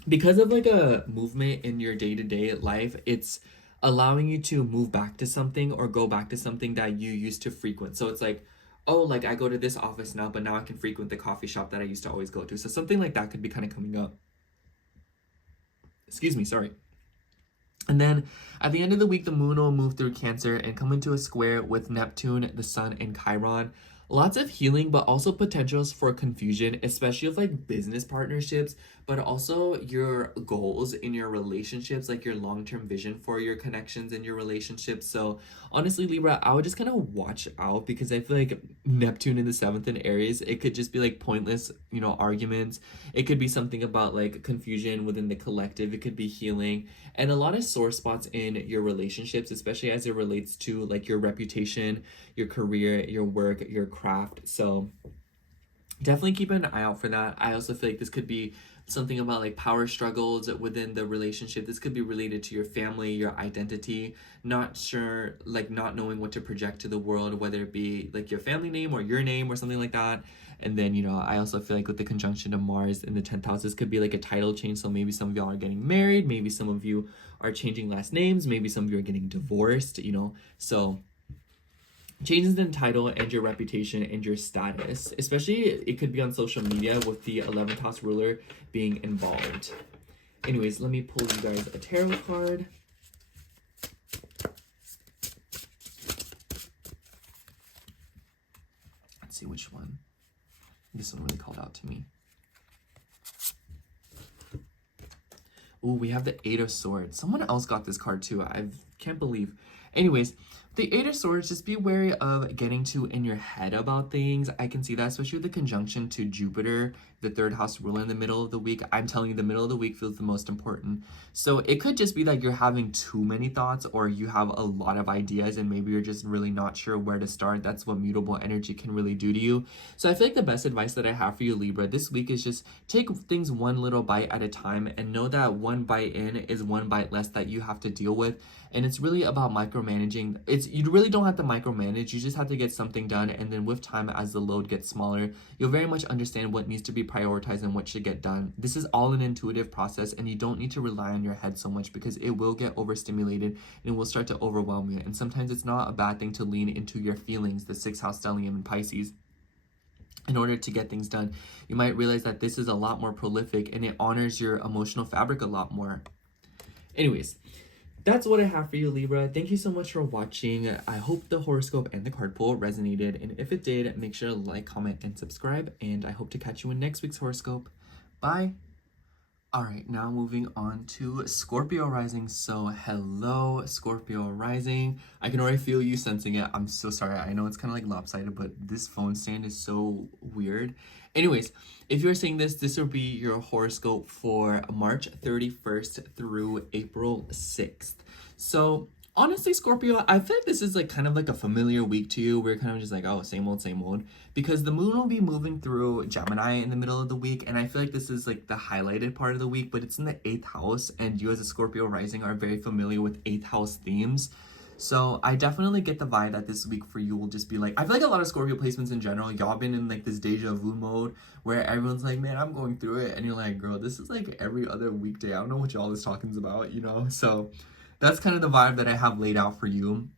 because of like a movement in your day-to-day life, it's allowing you to move back to something or go back to something that you used to frequent. So it's like, oh, like I go to this office now, but now I can frequent the coffee shop that I used to always go to. So something like that could be kind of coming up. Excuse me, sorry. And then at the end of the week, the moon will move through Cancer and come into a square with Neptune, the Sun, and Chiron. Lots of healing, but also potentials for confusion, especially with like business partnerships, but also your goals in your relationships, like your long-term vision for your connections and your relationships. So honestly, Libra, I would just kind of watch out, because I feel like Neptune in the seventh in Aries, it could just be like pointless, arguments. It could be something about like confusion within the collective. It could be healing and a lot of sore spots in your relationships, especially as it relates to like your reputation, your career, your work, your craft. So definitely keep an eye out for that. I also feel like this could be something about like power struggles within the relationship. This could be related to your family, your identity, not sure, like not knowing what to project to the world, whether it be like your family name or your name or something like that. And then, I also feel like with the conjunction of Mars in the 10th house, this could be like a title change. So maybe some of y'all are getting married, maybe some of you are changing last names, maybe some of you are getting divorced, So changes in title and your reputation and your status, especially it could be on social media with the 11th house ruler being involved. Anyways, let me pull you guys a tarot card. Let's see which one. This one really called out to me. Ooh, we have the Eight of Swords. Someone else got this card too. I can't believe. Anyways, the Eight of Swords, just be wary of getting too in your head about things. I can see that, especially with the conjunction to Jupiter, the third house ruler in the middle of the week. I'm telling you, the middle of the week feels the most important. So it could just be that you're having too many thoughts, or you have a lot of ideas and maybe you're just really not sure where to start. That's what mutable energy can really do to you. So I feel like the best advice that I have for you, Libra, this week is just take things one little bite at a time and know that one bite in is one bite less that you have to deal with. And it's really about micromanaging. You really don't have to micromanage. You just have to get something done. And then with time, as the load gets smaller, you'll very much understand what needs to be prioritized and what should get done. This is all an intuitive process, and you don't need to rely on your head so much, because it will get overstimulated and it will start to overwhelm you. And sometimes it's not a bad thing to lean into your feelings, the 6th house stellium in Pisces, in order to get things done. You might realize that this is a lot more prolific and it honors your emotional fabric a lot more. Anyways, that's what I have for you, Libra. Thank you so much for watching. I hope the horoscope and the card pull resonated. And if it did, make sure to like, comment, and subscribe. And I hope to catch you in next week's horoscope. Bye. All right, now moving on to Scorpio rising. So hello, Scorpio rising. I can already feel you sensing it. I'm so sorry. I know it's kind of like lopsided, but this phone stand is so weird. Anyways, if you're seeing this, this will be your horoscope for March 31st through April 6th. So honestly, Scorpio, I feel like this is like kind of like a familiar week to you. We're kind of just like, oh, same old, because the moon will be moving through Gemini in the middle of the week. And I feel like this is like the highlighted part of the week, but it's in the 8th house. And you as a Scorpio rising are very familiar with 8th house themes. So I definitely get the vibe that this week for you will just be like, I feel like a lot of Scorpio placements in general, y'all been in like this deja vu mode where everyone's like, man, I'm going through it. And you're like, girl, this is like every other weekday. I don't know what y'all is talking about, So that's kind of the vibe that I have laid out for you.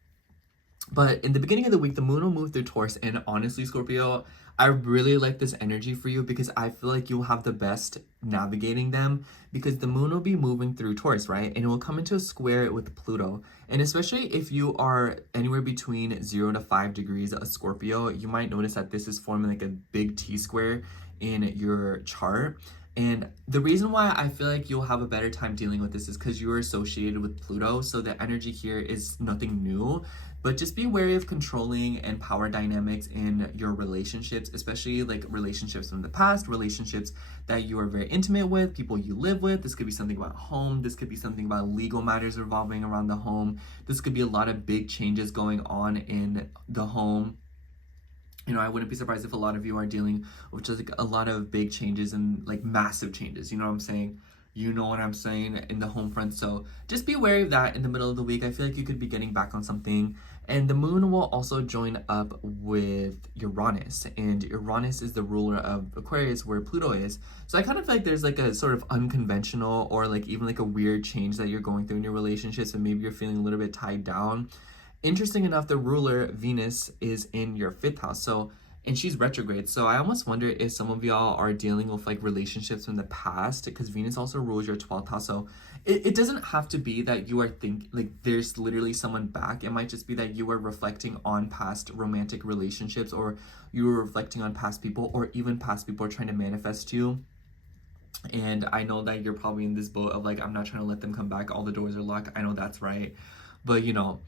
But in the beginning of the week, the moon will move through Taurus. And honestly, Scorpio, I really like this energy for you, because I feel like you'll have the best navigating them, because the moon will be moving through Taurus, right? And it will come into a square with Pluto. And especially if you are anywhere between 0 to 5 degrees of Scorpio, you might notice that this is forming like a big T-square in your chart. And the reason why I feel like you'll have a better time dealing with this is because you are associated with Pluto. So the energy here is nothing new. But just be wary of controlling and power dynamics in your relationships, especially like relationships from the past, relationships that you are very intimate with, people you live with. This could be something about home. This could be something about legal matters revolving around the home. This could be a lot of big changes going on in the home. I wouldn't be surprised if a lot of you are dealing with just like a lot of big changes and like massive changes. You know what I'm saying? You know what I'm saying in the home front. So just be wary of that in the middle of the week. I feel like you could be getting back on something. And the moon will also join up with Uranus. And Uranus is the ruler of Aquarius, where Pluto is. So I kind of feel like there's like a sort of unconventional or like even like a weird change that you're going through in your relationships, and maybe you're feeling a little bit tied down. Interesting enough, the ruler, Venus, is in your 5th house. So and she's retrograde. So I almost wonder if some of y'all are dealing with like relationships from the past, because Venus also rules your 12th house. So it doesn't have to be that you are like there's literally someone back. It might just be that you are reflecting on past romantic relationships, or you were reflecting on past people, or even past people are trying to manifest you. And I know that you're probably in this boat of like, I'm not trying to let them come back, all the doors are locked. I know that's right. But you know,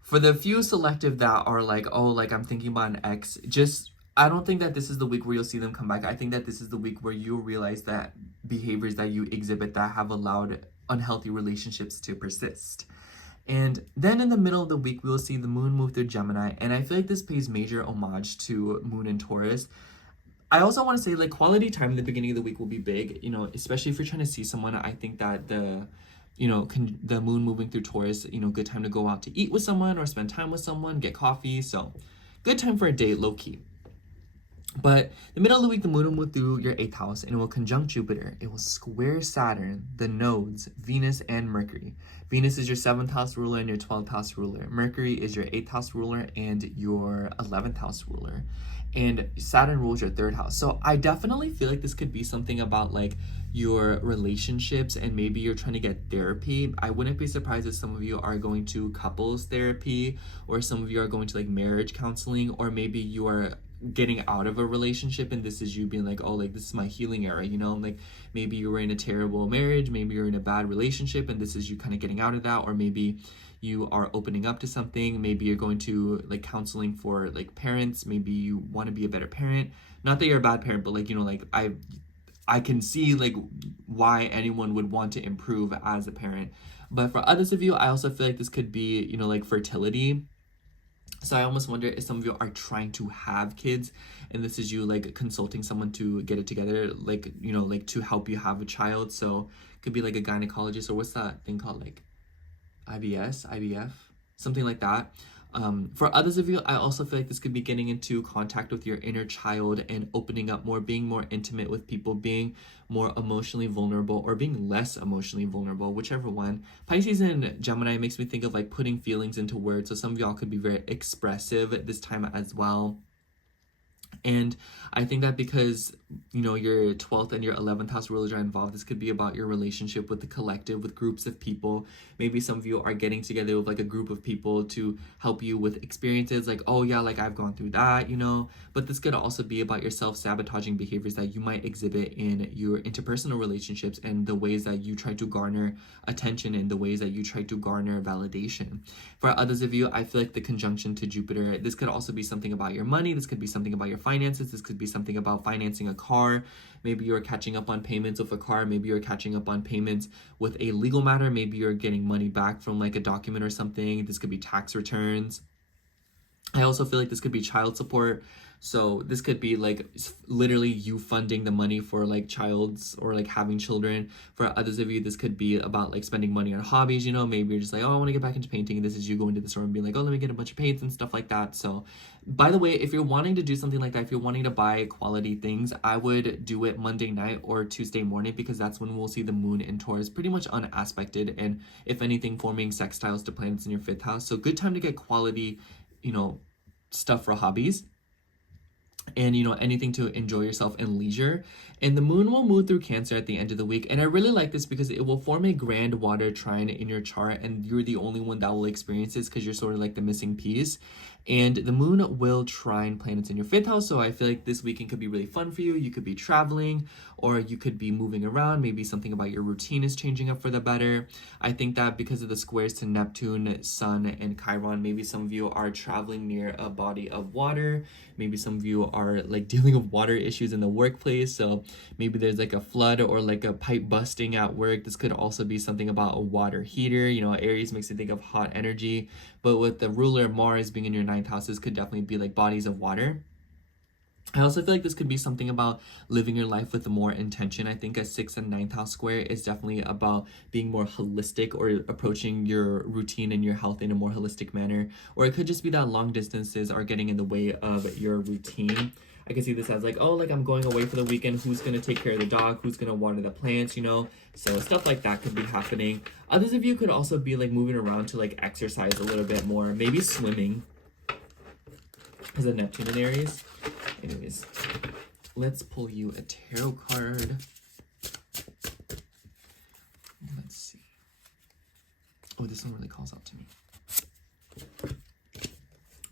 for the few selective that are like, oh, like I'm thinking about an ex, just, I don't think that this is the week where you'll see them come back. I think that this is the week where you'll realize that behaviors that you exhibit that have allowed unhealthy relationships to persist. And then in the middle of the week, we'll see the moon move through Gemini. And I feel like this pays major homage to moon in Taurus. I also want to say like quality time in the beginning of the week will be big, you know, especially if you're trying to see someone. I think that the moon moving through Taurus, you know, good time to go out to eat with someone or spend time with someone, get coffee. So good time for a date, low key. But the middle of the week, the moon will move through your 8th house and it will conjunct Jupiter. It will square Saturn, the nodes, Venus, and Mercury. Venus is your 7th house ruler and your 12th house ruler. Mercury is your 8th house ruler and your 11th house ruler. And Saturn rules your 3rd house. So I definitely feel like this could be something about like your relationships, and maybe you're trying to get therapy. I wouldn't be surprised if some of you are going to couples therapy, or some of you are going to like marriage counseling, or maybe you are getting out of a relationship and this is you being like, oh, like this is my healing era, you know, like maybe you were in a terrible marriage, maybe you're in a bad relationship and this is you kind of getting out of that, or maybe you are opening up to something, maybe you're going to like counseling for like parents, maybe you want to be a better parent. Not that you're a bad parent, but like, you know, like I can see like why anyone would want to improve as a parent. But for others of you, I also feel like this could be, you know, like fertility. So I almost wonder if some of you are trying to have kids and this is you like consulting someone to get it together, like, you know, like to help you have a child. So it could be like a gynecologist, or what's that thing called, like IVF, something like that. For others of you, I also feel like this could be getting into contact with your inner child and opening up more, being more intimate with people, being more emotionally vulnerable, or being less emotionally vulnerable, whichever one. Pisces and Gemini makes me think of like putting feelings into words. So some of y'all could be very expressive at this time as well. And I think that because, you know, your 12th and your 11th house rulers are involved, this could be about your relationship with the collective, with groups of people. Maybe some of you are getting together with like a group of people to help you with experiences like, oh yeah, like I've gone through that, you know. But this could also be about your self-sabotaging behaviors that you might exhibit in your interpersonal relationships, and the ways that you try to garner attention, and the ways that you try to garner validation. For others of you, I feel like the conjunction to Jupiter, this could also be something about your money. This could be something about your finances. This could be something about financing a car. Maybe you're catching up on payments of a car. Maybe you're catching up on payments with a legal matter. Maybe you're getting money back from like a document or something. This could be tax returns. I also feel like this could be child support. So this could be like literally you funding the money for like childs, or like having children. For others of you, this could be about like spending money on hobbies, you know. Maybe you're just like, oh, I want to get back into painting, and this is you going to the store and being like, oh, let me get a bunch of paints and stuff like that. So by the way, if you're wanting to do something like that, if you're wanting to buy quality things, I would do it Monday night or Tuesday morning, because that's when we'll see the moon in Taurus pretty much unaspected, and if anything, forming sextiles to planets in your 5th house. So good time to get quality, you know, stuff for hobbies, and you know, anything to enjoy yourself and leisure. And the moon will move through Cancer at the end of the week, and I really like this because it will form a grand water trine in your chart, and you're the only one that will experience this because you're sort of like the missing piece. And the moon will trine planets in your 5th house, so I feel like this weekend could be really fun for you. You could be traveling, or you could be moving around. Maybe something about your routine is changing up for the better. I think that because of the squares to Neptune, Sun, and Chiron, maybe some of you are traveling near a body of water. Maybe some of you are like dealing with water issues in the workplace, so maybe there's like a flood or like a pipe busting at work. This could also be something about a water heater. You know, Aries makes you think of hot energy, but with the ruler Mars being in your 9th house, this could definitely be like bodies of water. I also feel like this could be something about living your life with more intention. I think a 6th and 9th house square is definitely about being more holistic, or approaching your routine and your health in a more holistic manner. Or it could just be that long distances are getting in the way of your routine. I can see this as like, oh, like I'm going away for the weekend. Who's going to take care of the dog? Who's going to water the plants, you know? So stuff like that could be happening. Others of you could also be like moving around to like exercise a little bit more. Maybe swimming, because of Neptune in Aries. Anyways, let's pull you a tarot card. Let's see. Oh, this one really calls out to me.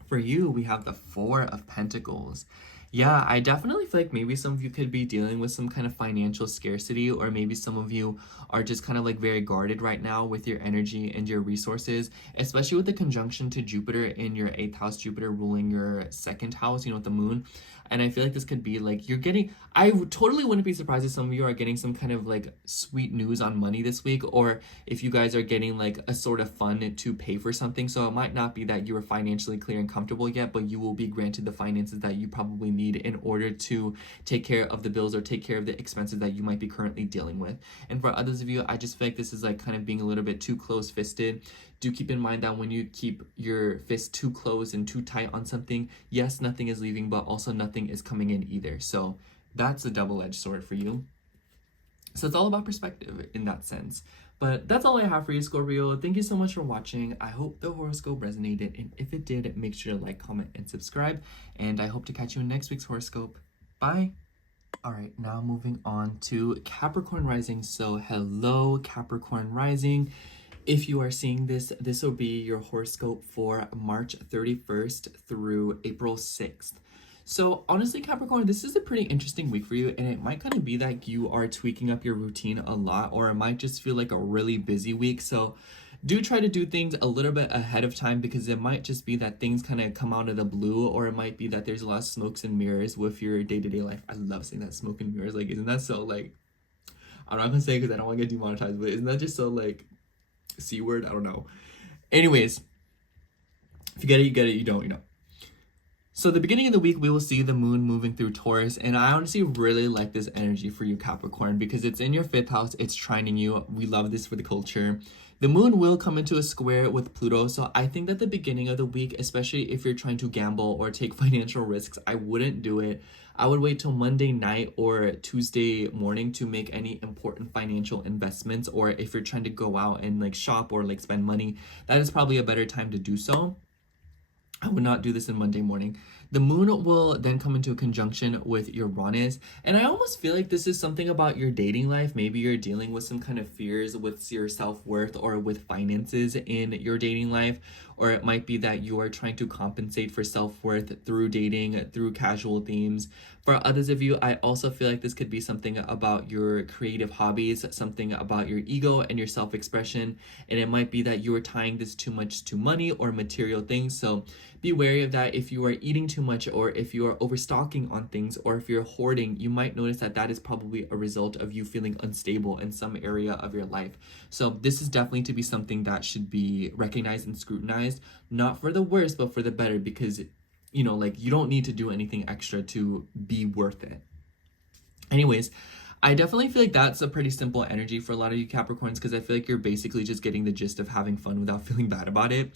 For you, we have the Four of Pentacles. Yeah, I definitely feel like maybe some of you could be dealing with some kind of financial scarcity, or maybe some of you are just kind of like very guarded right now with your energy and your resources, especially with the conjunction to Jupiter in your 8th house, Jupiter ruling your 2nd house, you know, with the moon. And I feel like this could be like you're getting, I totally wouldn't be surprised if some of you are getting some kind of like sweet news on money this week, or if you guys are getting like a sort of fund to pay for something. So it might not be that you are financially clear and comfortable yet, but you will be granted the finances that you probably need in order to take care of the bills or take care of the expenses that you might be currently dealing with. And for others of you, I just feel like this is like kind of being a little bit too close-fisted. Do keep in mind that when you keep your fist too close and too tight on something, yes, nothing is leaving, but also nothing is coming in either. So that's a double-edged sword for you. So it's all about perspective in that sense. But that's all I have for you, Scorpio. Thank you so much for watching. I hope the horoscope resonated, and if it did, make sure to like, comment, and subscribe. And I hope to catch you in next week's horoscope. Bye! All right, now moving on to Capricorn rising. So hello, Capricorn rising. If you are seeing this, this will be your horoscope for March 31st through April 6th. So honestly, Capricorn, this is a pretty interesting week for you, and it might kind of be that you are tweaking up your routine a lot, or it might just feel like a really busy week. So do try to do things a little bit ahead of time, because it might just be that things kind of come out of the blue, or it might be that there's a lot of smokes and mirrors with your day-to-day life. I love saying that, smoke and mirrors. Like, isn't that so, like, I'm not gonna say it because I don't want to get demonetized, but isn't that just so, like, C word? I don't know. Anyways, if you get it, you get it. You don't, you know. So the beginning of the week, we will see the moon moving through Taurus, and I honestly really like this energy for you, Capricorn, because it's in your 5th house, it's trining you. We love this for the culture. The moon will come into a square with Pluto, so I think that the beginning of the week, especially if you're trying to gamble or take financial risks, I wouldn't do it. I would wait till Monday night or Tuesday morning to make any important financial investments, or if you're trying to go out and like shop or like spend money, that is probably a better time to do so. I would not do this in Monday morning. The moon will then come into a conjunction with Uranus, and I almost feel like this is something about your dating life. Maybe you're dealing with some kind of fears with your self-worth or with finances in your dating life, or it might be that you are trying to compensate for self-worth through dating, through casual themes. For others of you, I also feel like this could be something about your creative hobbies, something about your ego and your self-expression, and it might be that you are tying this too much to money or material things. So be wary of that. If you are eating too much, or if you are overstocking on things, or if you're hoarding, you might notice that that is probably a result of you feeling unstable in some area of your life. So this is definitely to be something that should be recognized and scrutinized, not for the worse, but for the better, because, you know, like, you don't need to do anything extra to be worth it. Anyways, I definitely feel like that's a pretty simple energy for a lot of you Capricorns, because I feel like you're basically just getting the gist of having fun without feeling bad about it.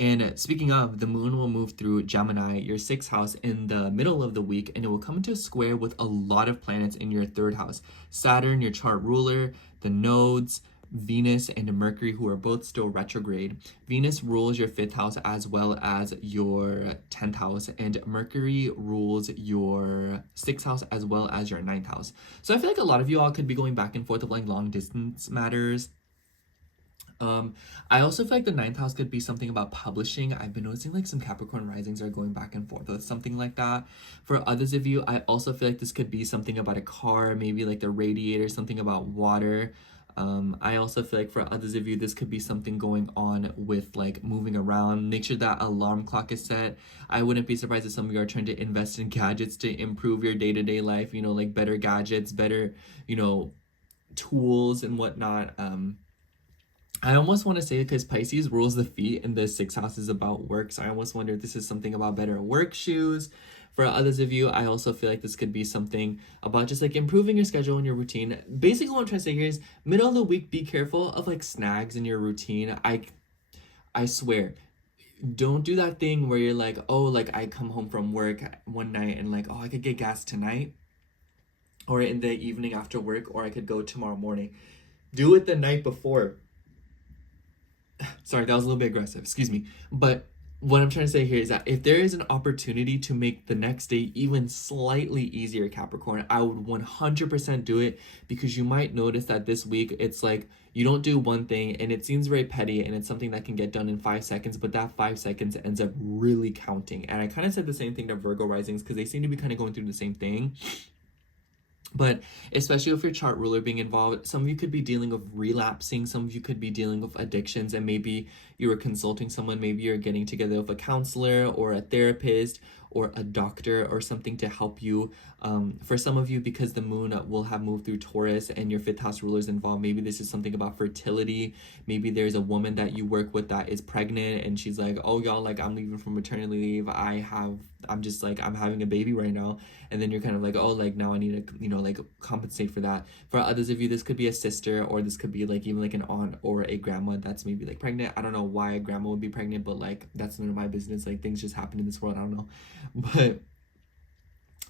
And speaking of, the moon will move through Gemini, your 6th house, in the middle of the week, and it will come into a square with a lot of planets in your 3rd house. Saturn, your chart ruler, the nodes, Venus, and Mercury, who are both still retrograde. Venus rules your 5th house as well as your 10th house, and Mercury rules your 6th house as well as your 9th house. So I feel like a lot of you all could be going back and forth of like long distance matters. I also feel like the 9th house could be something about publishing. I've been noticing like some Capricorn risings are going back and forth with something like that. For others of you, I also feel like this could be something about a car, maybe like the radiator, something about water. I also feel like for others of you, this could be something going on with like moving around. Make sure that alarm clock is set. I wouldn't be surprised if some of you are trying to invest in gadgets to improve your day-to-day life, you know, like better gadgets, better, you know, tools and whatnot. I almost want to say, because Pisces rules the feet and the 6th house is about work, so I almost wonder if this is something about better work shoes. For others of you, I also feel like this could be something about just like improving your schedule and your routine. Basically, what I'm trying to say here is middle of the week, be careful of like snags in your routine. I swear, don't do that thing where you're like, oh, like I come home from work one night and like, oh, I could get gas tonight, or in the evening after work, or I could go tomorrow morning. Do it the night before. Sorry, that was a little bit aggressive, excuse me. But what I'm trying to say here is that if there is an opportunity to make the next day even slightly easier, Capricorn, I would 100% do it, because you might notice that this week it's like you don't do one thing and it seems very petty and it's something that can get done in 5 seconds, but that 5 seconds ends up really counting. And I kind of said the same thing to Virgo risings, because they seem to be kind of going through the same thing. But especially with your chart ruler being involved, some of you could be dealing with relapsing, some of you could be dealing with addictions, and maybe you were consulting someone, maybe you're getting together with a counselor or a therapist or a doctor or something to help you. For some of you, because the moon will have moved through Taurus and your 5th house ruler is involved, maybe this is something about fertility. Maybe there's a woman that you work with that is pregnant and she's like, oh y'all, like I'm leaving from maternity leave, I'm just like, I'm having a baby right now. And then you're kind of like, oh, like now I need to, you know, like compensate for that. For others of you, this could be a sister, or this could be like even like an aunt or a grandma that's maybe like pregnant. I don't know why a grandma would be pregnant, but like that's none of my business. Like things just happen in this world. I don't know. But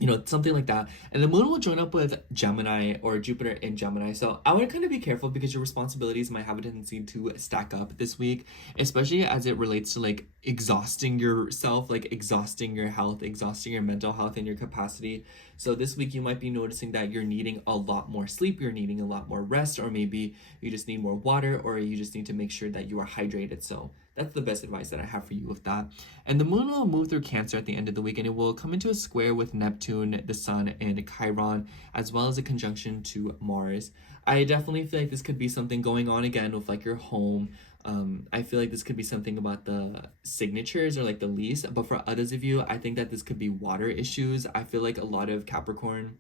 you know, something like that. And the moon will join up with Gemini or Jupiter in Gemini. So I would kind of be careful, because your responsibilities might have a tendency to stack up this week, especially as it relates to like exhausting yourself, like exhausting your health, exhausting your mental health and your capacity. So this week you might be noticing that you're needing a lot more sleep, you're needing a lot more rest, or maybe you just need more water, or you just need to make sure that you are hydrated. So that's the best advice that I have for you with that. And the moon will move through Cancer at the end of the week, and it will come into a square with Neptune, the Sun, and Chiron, as well as a conjunction to Mars. I definitely feel like this could be something going on again with like your home. I feel like this could be something about the signatures or like the lease. But for others of you, I think that this could be water issues. I feel like a lot of Capricorn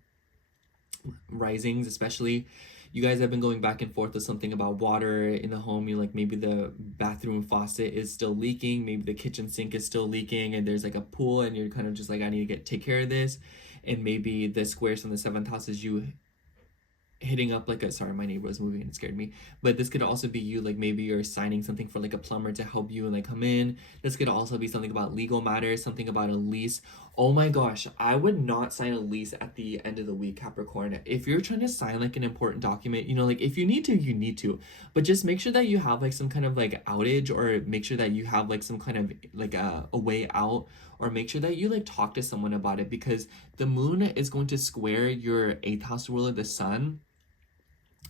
risings, especially, you guys have been going back and forth with something about water in the home. You like, maybe the bathroom faucet is still leaking, maybe the kitchen sink is still leaking, and there's like a pool and you're kind of just like, I need to take care of this. And maybe the squares from the 7th house is you hitting up like a, sorry, my neighbor was moving and it scared me, but this could also be you, like maybe you're signing something for like a plumber to help you and like come in. This could also be something about legal matters, something about a lease. Oh my gosh, I would not sign a lease at the end of the week, Capricorn. If you're trying to sign like an important document, you know, like if you need to, you need to, but just make sure that you have like some kind of like outage, or make sure that you have like some kind of like a way out, or make sure that you like talk to someone about it, because the moon is going to square your 8th house ruler, the Sun.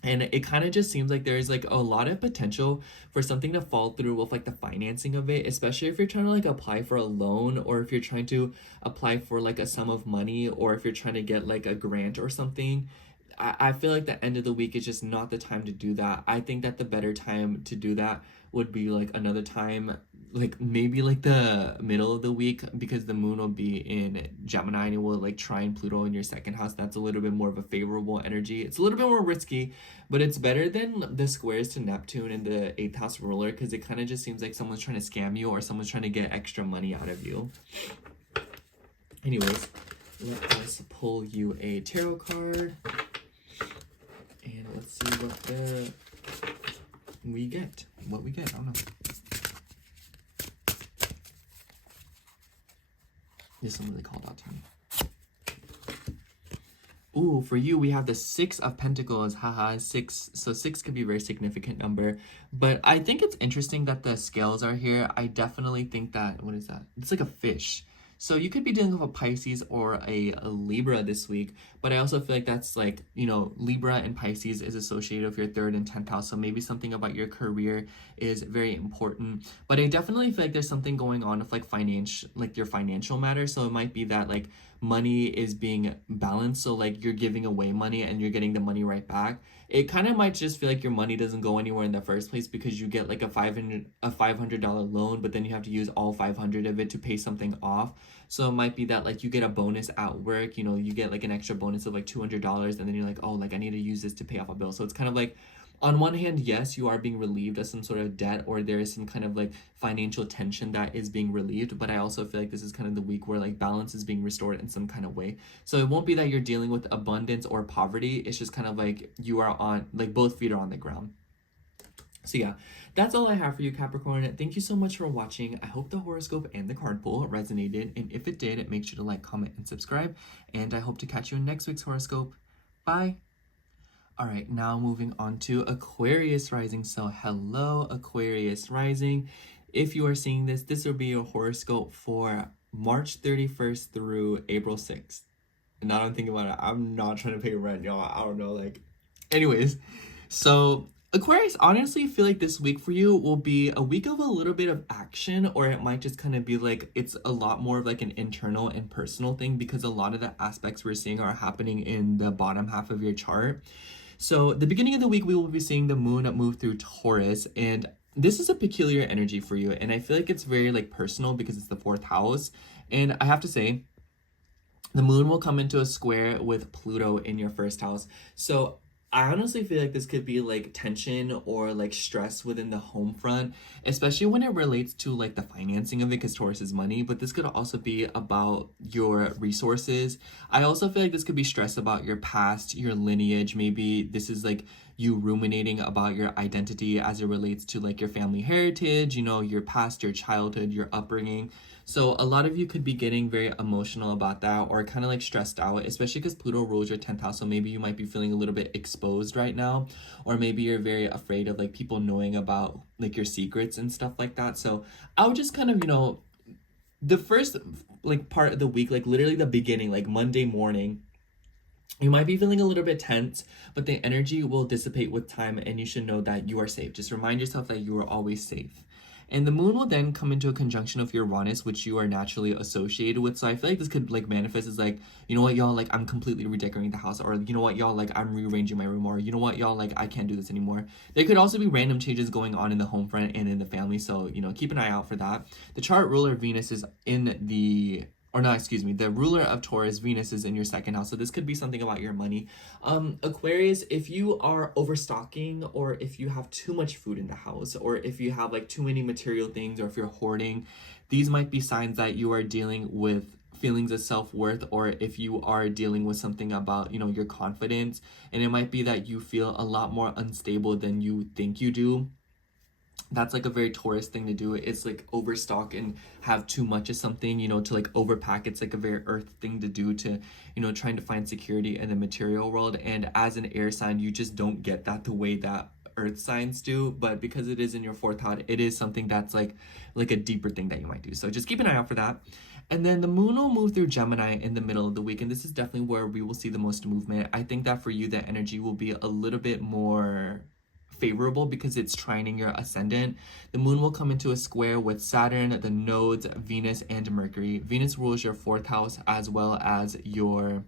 And it kind of just seems like there's like a lot of potential for something to fall through with like the financing of it, especially if you're trying to like apply for a loan, or if you're trying to apply for like a sum of money, or if you're trying to get like a grant or something. I feel like the end of the week is just not the time to do that. I think that the better time to do that would be like another time, like maybe like the middle of the week, because the moon will be in Gemini and it will like trine Pluto in your 2nd house. That's a little bit more of a favorable energy. It's a little bit more risky, but it's better than the squares to Neptune and the 8th house ruler, because it kind of just seems like someone's trying to scam you, or someone's trying to get extra money out of you. Anyways, let us pull you a tarot card. And let's see what we get. What we get, I don't know. This one really called out to me. Ooh, for you, we have the 6 of Pentacles. Haha, 6. So 6 could be a very significant number. But I think it's interesting that the scales are here. I definitely think that, what is that? It's like a fish. So you could be dealing with a Pisces or a Libra this week, but I also feel like that's like, you know, Libra and Pisces is associated with your 3rd and 10th house. So maybe something about your career is very important, but I definitely feel like there's something going on with like your financial matter. So it might be that like money is being balanced. So like you're giving away money and you're getting the money right back. It kind of might just feel like your money doesn't go anywhere in the first place, because you get like a $500 loan, but then you have to use all 500 of it to pay something off. So it might be that like you get a bonus at work, you know, you get like an extra bonus of like $200, and then you're like, oh, like I need to use this to pay off a bill. So it's kind of like, on one hand, yes, you are being relieved of some sort of debt, or there is some kind of like financial tension that is being relieved, but I also feel like this is kind of the week where like balance is being restored in some kind of way. So it won't be that you're dealing with abundance or poverty. It's just kind of like you are on, like both feet are on the ground. So yeah, that's all I have for you, Capricorn. Thank you so much for watching. I hope the horoscope and the card pull resonated, and if it did, make sure to like, comment, and subscribe, and I hope to catch you in next week's horoscope. Bye! All right, now moving on to Aquarius rising. So hello, Aquarius rising. if you are seeing this, this will be your horoscope for March 31st through April 6th. And now I'm thinking about it, I'm not trying to pay rent, y'all. I don't know, like, anyways. So Aquarius, honestly feel like this week for you will be a week of a little bit of action, or it might just kind of be like it's a lot more of like an internal and personal thing, because a lot of the aspects we're seeing are happening in the bottom half of your chart. So the beginning of the week, we will be seeing the moon move through Taurus, and this is a peculiar energy for you. And I feel like it's very like personal because it's the fourth house. And I have to say, the moon will come into a square with Pluto in your first house. So I honestly feel like this could be like tension or like stress within the home front, especially when it relates to like the financing of it, because Taurus is money, but this could also be about your resources. I also feel like this could be stress about your past, your lineage. Maybe this is like you ruminating about your identity as it relates to like your family heritage, you know, your past, your childhood, your upbringing. So a lot of you could be getting very emotional about that, or kind of like stressed out, especially because Pluto rules your 10th house. So maybe you might be feeling a little bit exposed right now, or maybe you're very afraid of like people knowing about like your secrets and stuff like that. So I would just kind of, you know, the first like part of the week, like literally the beginning, like Monday morning, you might be feeling a little bit tense, but the energy will dissipate with time, and you should know that you are safe. Just remind yourself that you are always safe. And the moon will then come into a conjunction of Uranus, which you are naturally associated with. So I feel like this could like manifest as like, you know what, y'all, like I'm completely redecorating the house, or you know what, y'all, like I'm rearranging my room, or you know what, y'all, like I can't do this anymore. There could also be random changes going on in the home front and in the family. So, you know, keep an eye out for that. The chart ruler Venus is in the or not, excuse me, the ruler of Taurus, Venus, is in your second house. So this could be something about your money. Aquarius, if you are overstocking, or if you have too much food in the house, or if you have like too many material things, or if you're hoarding, these might be signs that you are dealing with feelings of self-worth, or if you are dealing with something about, you know, your confidence. And it might be that you feel a lot more unstable than you think you do. That's like a very Taurus thing to do. It's like overstock and have too much of something, you know, to like overpack. It's like a very earth thing to do, to, you know, trying to find security in the material world. And as an air sign, you just don't get that the way that earth signs do. But because it is in your fourth house, it is something that's like a deeper thing that you might do. So just keep an eye out for that. And then the moon will move through Gemini in the middle of the week, and this is definitely where we will see the most movement. I think that for you, the energy will be a little bit more favorable because it's trining your ascendant. The moon will come into a square with Saturn, the nodes, Venus, and Mercury. Venus rules your fourth house as well as your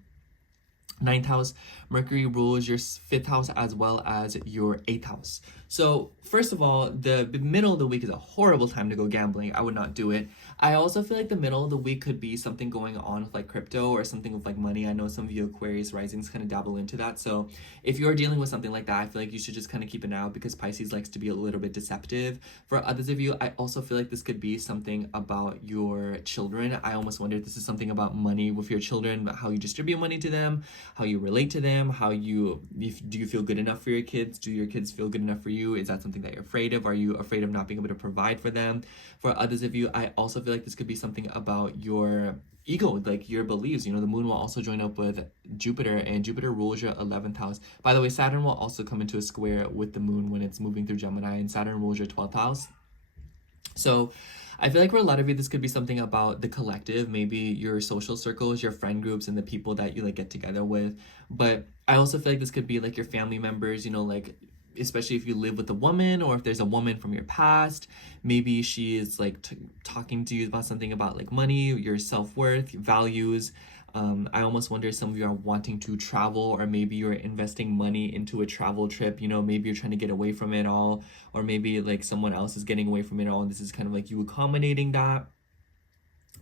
ninth house. Mercury rules your fifth house as well as your eighth house. So first of all, the middle of the week is a horrible time to go gambling. I would not do it. I also feel like the middle of the week could be something going on with like crypto or something with like money. I know some of you Aquarius risings kind of dabble into that. So if you're dealing with something like that, I feel like you should just kind of keep an eye out, because Pisces likes to be a little bit deceptive. For others of you, I also feel like this could be something about your children. I almost wonder if this is something about money with your children, how you distribute money to them, how you relate to them, do you feel good enough for your kids? Do your kids feel good enough for you? Is that something that you're afraid of? Are you afraid of not being able to provide for them? For others of you, I also feel like this could be something about your ego, like your beliefs. You know, the moon will also join up with Jupiter, and Jupiter rules your 11th house. By the way, Saturn will also come into a square with the moon when it's moving through Gemini, and Saturn rules your 12th house. So I feel like for a lot of you, this could be something about the collective, maybe your social circles, your friend groups, and the people that you like get together with. But I also feel like this could be like your family members, you know, like especially if you live with a woman, or if there's a woman from your past, maybe she is like talking to you about something about like money, your self-worth, values. I almost wonder if some of you are wanting to travel, or maybe you're investing money into a travel trip. You know, maybe you're trying to get away from it all, or maybe like someone else is getting away from it all, and this is kind of like you accommodating that.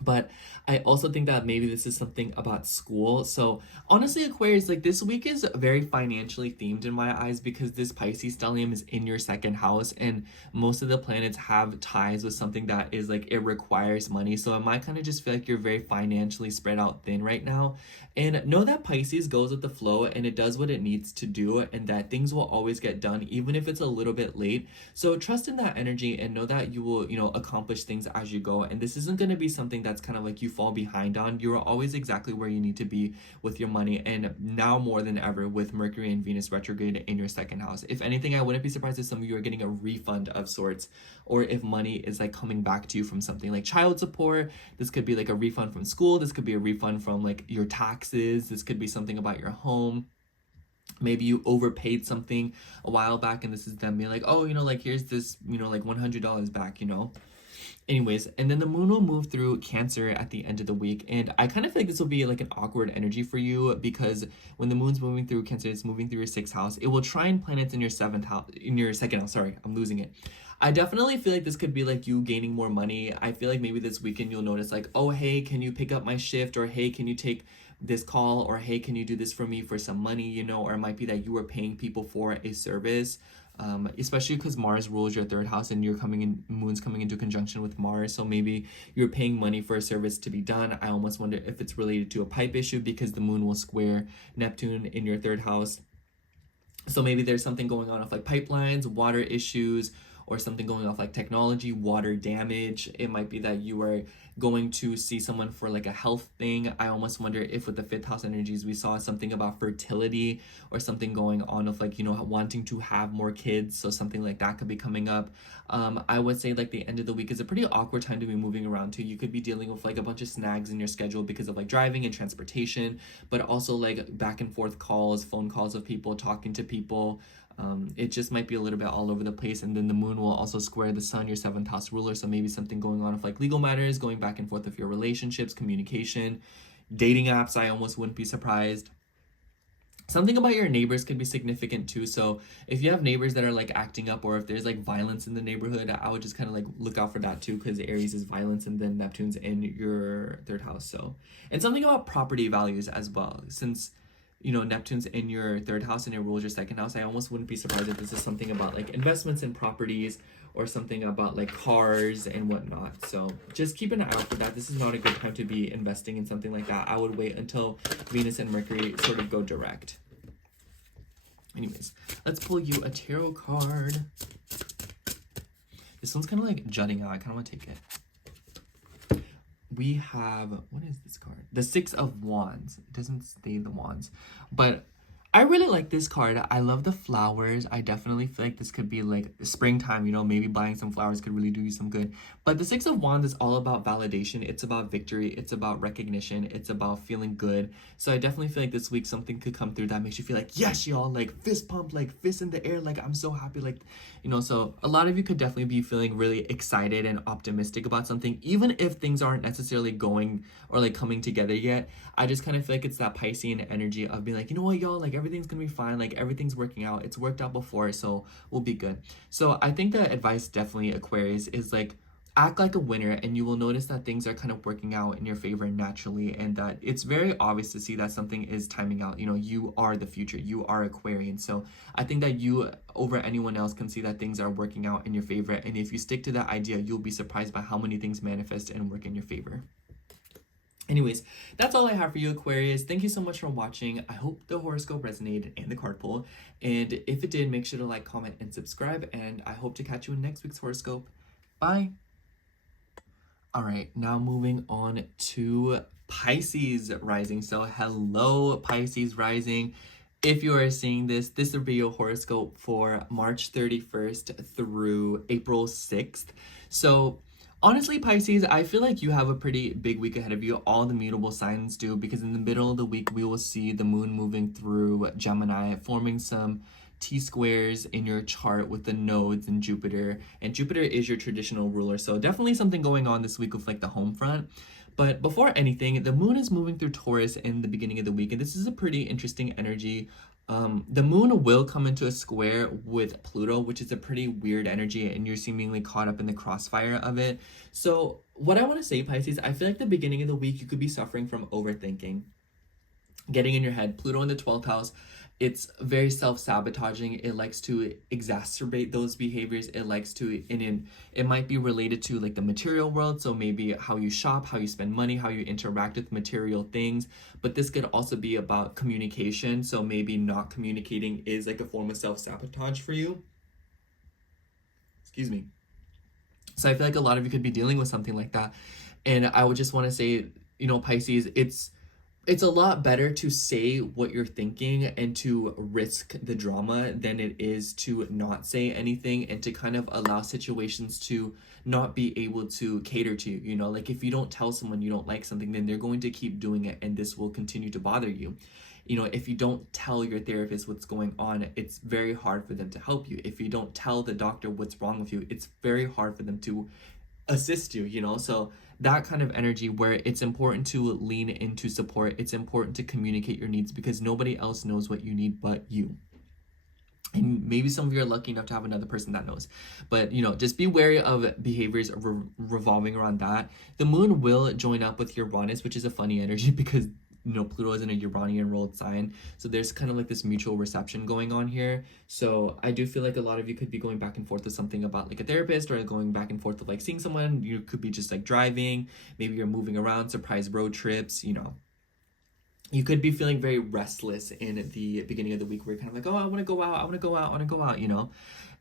But I also think that maybe this is something about school. So honestly, Aquarius, like this week is very financially themed in my eyes, because this Pisces stellium is in your second house, and most of the planets have ties with something that is like it requires money. So it might kind of just feel like you're very financially spread out thin right now. And know that Pisces goes with the flow, and it does what it needs to do, and that things will always get done, even if it's a little bit late. So trust in that energy, and know that you will, you know, accomplish things as you go. And this isn't going to be something that's kind of like you fall behind on, you're always exactly where you need to be with your money. And now more than ever with Mercury and Venus retrograde in your second house. If anything, I wouldn't be surprised if some of you are getting a refund of sorts, or if money is like coming back to you from something like child support. This could be like a refund from school. This could be a refund from like your taxes. This could be something about your home. Maybe you overpaid something a while back and this is them being like, oh, you know, like here's this, you know, like $100 back, you know. Anyways, and then the moon will move through Cancer at the end of the week, and I kind of feel like this will be like an awkward energy for you, because when the moon's moving through Cancer, it's moving through your 6th house. It will try and planets in your 7th house, in your 2nd house. Sorry, I'm losing it. I definitely feel like this could be like you gaining more money. I feel like maybe this weekend you'll notice like, oh, hey, can you pick up my shift? Or hey, can you take this call? Or hey, can you do this for me for some money, you know? Or it might be that you are paying people for a service. Especially because Mars rules your 3rd house and you're coming in, moon's coming into conjunction with Mars, so maybe you're paying money for a service to be done. I almost wonder if it's related to a pipe issue, because the moon will square Neptune in your 3rd house. So maybe there's something going on with like pipelines, water issues, or something going off like technology, water damage. It might be that you are going to see someone for like a health thing. I almost wonder if with the 5th house energies, we saw something about fertility or something going on of like, you know, wanting to have more kids. So something like that could be coming up. I would say like the end of the week is a pretty awkward time to be moving around to. You could be dealing with like a bunch of snags in your schedule because of like driving and transportation, but also like back and forth calls, phone calls of people, talking to people. It just might be a little bit all over the place. And then the moon will also square the sun, your 7th house ruler. So maybe something going on with like legal matters, going back and forth with your relationships, communication, dating apps. I almost wouldn't be surprised. Something about your neighbors could be significant too. So if you have neighbors that are like acting up, or if there's like violence in the neighborhood, I would just kind of like look out for that too, because Aries is violence and then Neptune's in your 3rd house. So, and something about property values as well, since you know, Neptune's in your 3rd house and it rules your 2nd house. I almost wouldn't be surprised if this is something about like investments in properties, or something about like cars and whatnot. So just keep an eye out for that. This is not a good time to be investing in something like that. I would wait until Venus and Mercury sort of go direct. Anyways, let's pull you a tarot card. This one's kind of like jutting out. I kind of want to take it. We have, what is this card? The 6 of Wands. It doesn't say the wands, but I really like this card. I love the flowers. I definitely feel like this could be like springtime, you know, maybe buying some flowers could really do you some good. But the 6 of Wands is all about validation. It's about victory. It's about recognition. It's about feeling good. So I definitely feel like this week something could come through that makes you feel like, yes, y'all, like fist pump, like fist in the air, like I'm so happy, like, you know. So a lot of you could definitely be feeling really excited and optimistic about something, even if things aren't necessarily going or like coming together yet. I just kind of feel like it's that Piscean energy of being like, you know what, y'all, like everything's gonna be fine, like everything's working out, it's worked out before, so we'll be good. So I think the advice definitely, Aquarius, is like act like a winner, and you will notice that things are kind of working out in your favor naturally, and that it's very obvious to see that something is timing out. You know, you are the future, you are Aquarian. So I think that you over anyone else can see that things are working out in your favor, and if you stick to that idea, you'll be surprised by how many things manifest and work in your favor. Anyways, that's all I have for you, Aquarius. Thank you so much for watching. I hope the horoscope resonated and the card pull. And if it did, make sure to like, comment, and subscribe. And I hope to catch you in next week's horoscope. Bye. All right, now moving on to Pisces rising. So hello, Pisces rising. If you are seeing this, this will be your horoscope for March 31st through April 6th. So honestly, Pisces, I feel like you have a pretty big week ahead of you. All the mutable signs do, because in the middle of the week, we will see the moon moving through Gemini, forming some T-squares in your chart with the nodes in Jupiter. And Jupiter is your traditional ruler. So definitely something going on this week with like the home front. But before anything, the moon is moving through Taurus in the beginning of the week. And this is a pretty interesting energy. The moon will come into a square with Pluto, which is a pretty weird energy, and you're seemingly caught up in the crossfire of it. So what I want to say, Pisces, I feel like the beginning of the week, you could be suffering from overthinking, getting in your head. Pluto in the 12th house, it's very self-sabotaging. It likes to exacerbate those behaviors. It likes to, it might be related to like the material world. So maybe how you shop, how you spend money, how you interact with material things. But this could also be about communication. So maybe not communicating is like a form of self-sabotage for you. Excuse me. So I feel like a lot of you could be dealing with something like that. And I would just want to say, you know, Pisces, it's a lot better to say what you're thinking and to risk the drama than it is to not say anything and to kind of allow situations to not be able to cater to you. You know, like if you don't tell someone you don't like something, then they're going to keep doing it and this will continue to bother you. You know, if you don't tell your therapist what's going on, it's very hard for them to help you. If you don't tell the doctor what's wrong with you, it's very hard for them to assist you, you know? So that kind of energy where it's important to lean into support, it's important to communicate your needs because nobody else knows what you need but you. And maybe some of you are lucky enough to have another person that knows. But, you know, just be wary of behaviors revolving around that. The moon will join up with Uranus, which is a funny energy because, you know, Pluto is in a Uranian ruled sign. So there's kind of like this mutual reception going on here. So I do feel like a lot of you could be going back and forth with something about like a therapist or going back and forth with like seeing someone. You could be just like driving. Maybe you're moving around, surprise road trips, you know. You could be feeling very restless in the beginning of the week where you're kind of like, oh, I want to go out, I want to go out, I want to go out, you know?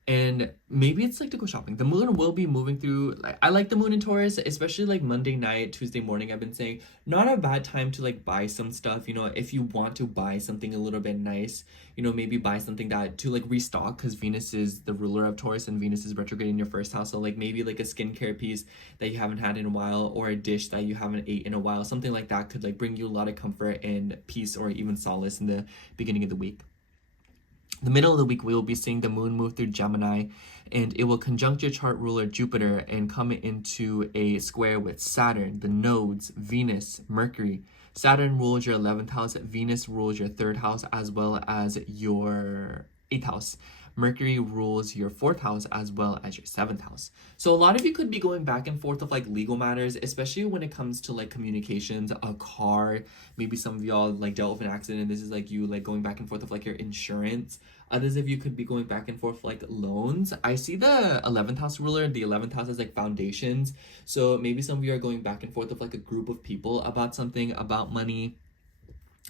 And maybe it's like to go shopping. The moon will be moving through, like, I like the moon in Taurus, especially like Monday night, Tuesday morning. I've been saying not a bad time to like buy some stuff, you know, if you want to buy something a little bit nice, you know, maybe buy something that to like restock because Venus is the ruler of Taurus and Venus is retrograde in your first house. So like maybe like a skincare piece that you haven't had in a while or a dish that you haven't ate in a while, something like that could like bring you a lot of comfort and peace or even solace in the beginning of the week. The middle of the week, we will be seeing the moon move through Gemini, and it will conjunct your chart ruler Jupiter and come into a square with Saturn, the nodes, Venus, Mercury. Saturn rules your 11th house, Venus rules your 3rd house, as well as your 8th house. Mercury rules your 4th house as well as your 7th house. So a lot of you could be going back and forth of like legal matters, especially when it comes to like communications, a car. Maybe some of y'all like dealt with an accident. This is like you like going back and forth of like your insurance. Others of you could be going back and forth like loans. I see the 11th house ruler. The 11th house is like foundations. So maybe some of you are going back and forth of like a group of people about something, about money.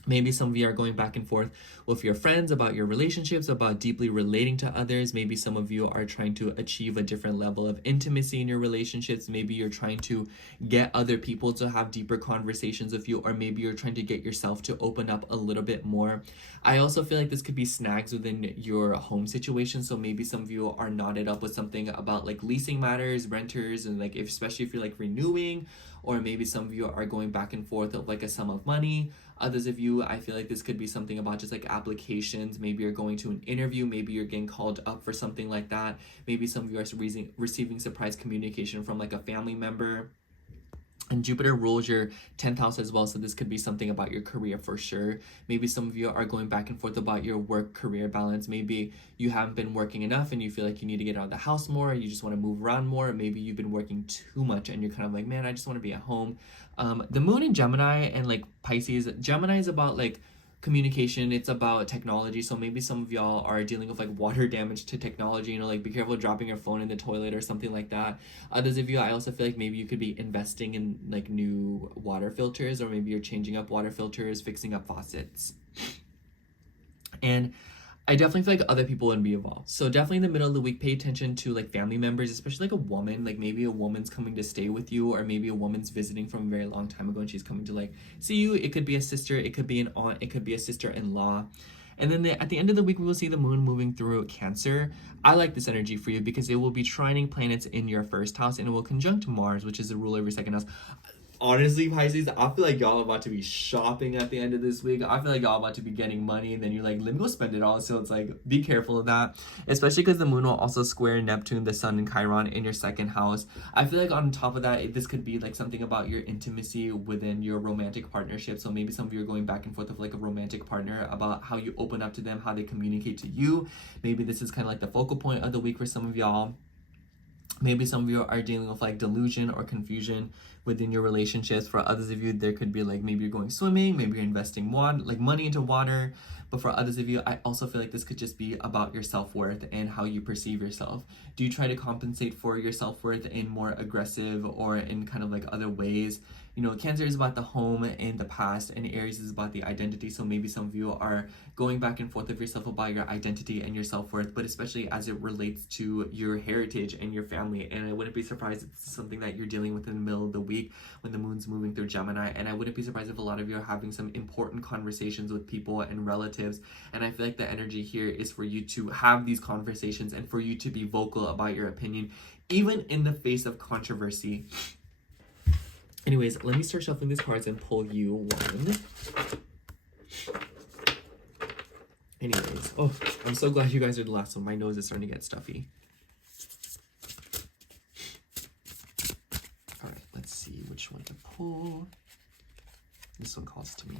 Maybe some of you are going back and forth with your friends about your relationships, about deeply relating to others. Maybe some of you are trying to achieve a different level of intimacy in your relationships. Maybe you're trying to get other people to have deeper conversations with you, or maybe you're trying to get yourself to open up a little bit more. I also feel like this could be snags within your home situation. So maybe some of you are knotted up with something about like leasing matters, renters, and like especially if you're like renewing, or maybe some of you are going back and forth of like a sum of money. Others of you, I feel like this could be something about just like applications. Maybe you're going to an interview. Maybe you're getting called up for something like that. Maybe some of you are receiving surprise communication from like a family member. And Jupiter rules your 10th house as well, so this could be something about your career for sure. Maybe some of you are going back and forth about your work-career balance. Maybe you haven't been working enough and you feel like you need to get out of the house more, or you just want to move around more. Maybe you've been working too much and you're kind of like, man, I just want to be at home. The moon in Gemini and like Pisces, Gemini is about like communication, it's about technology. So maybe some of y'all are dealing with like water damage to technology, you know, like be careful dropping your phone in the toilet or something like that. Others of you, I also feel like maybe you could be investing in like new water filters, or maybe you're changing up water filters, fixing up faucets. And I definitely feel like other people would be involved. So definitely in the middle of the week, pay attention to like family members, especially like a woman. Like maybe a woman's coming to stay with you, or maybe a woman's visiting from a very long time ago and she's coming to like see you. It could be a sister, it could be an aunt, it could be a sister-in-law. And then at the end of the week, we will see the moon moving through Cancer. I like this energy for you because it will be trining planets in your first house, and it will conjunct Mars, which is the ruler of your second house. Honestly, Pisces, I feel like y'all about to be shopping at the end of this week. I feel like y'all about to be getting money, and then you're like, let me go spend it all. So it's like, be careful of that, especially because the moon will also square Neptune, the sun, and Chiron in your second house. I feel like on top of that, this could be like something about your intimacy within your romantic partnership. So maybe some of you are going back and forth with like a romantic partner about how you open up to them, how they communicate to you. Maybe this is kind of like the focal point of the week for some of y'all. Maybe some of you are dealing with like delusion or confusion within your relationships. For others of you, there could be like maybe you're going swimming, maybe you're investing money into water. But for others of you, I also feel like this could just be about your self-worth and how you perceive yourself. Do you try to compensate for your self-worth in more aggressive or in kind of like other ways? You know, Cancer is about the home and the past, and Aries is about the identity. So maybe some of you are going back and forth of yourself about your identity and your self-worth, but especially as it relates to your heritage and your family. And I wouldn't be surprised if it's something that you're dealing with in the middle of the week when the moon's moving through Gemini. And I wouldn't be surprised if a lot of you are having some important conversations with people and relatives. And I feel like the energy here is for you to have these conversations and for you to be vocal about your opinion, even in the face of controversy. Anyways, let me start shuffling these cards and pull you one. Anyways, oh, I'm so glad you guys are the last one. My nose is starting to get stuffy. All right, let's see which one to pull. This one calls to me.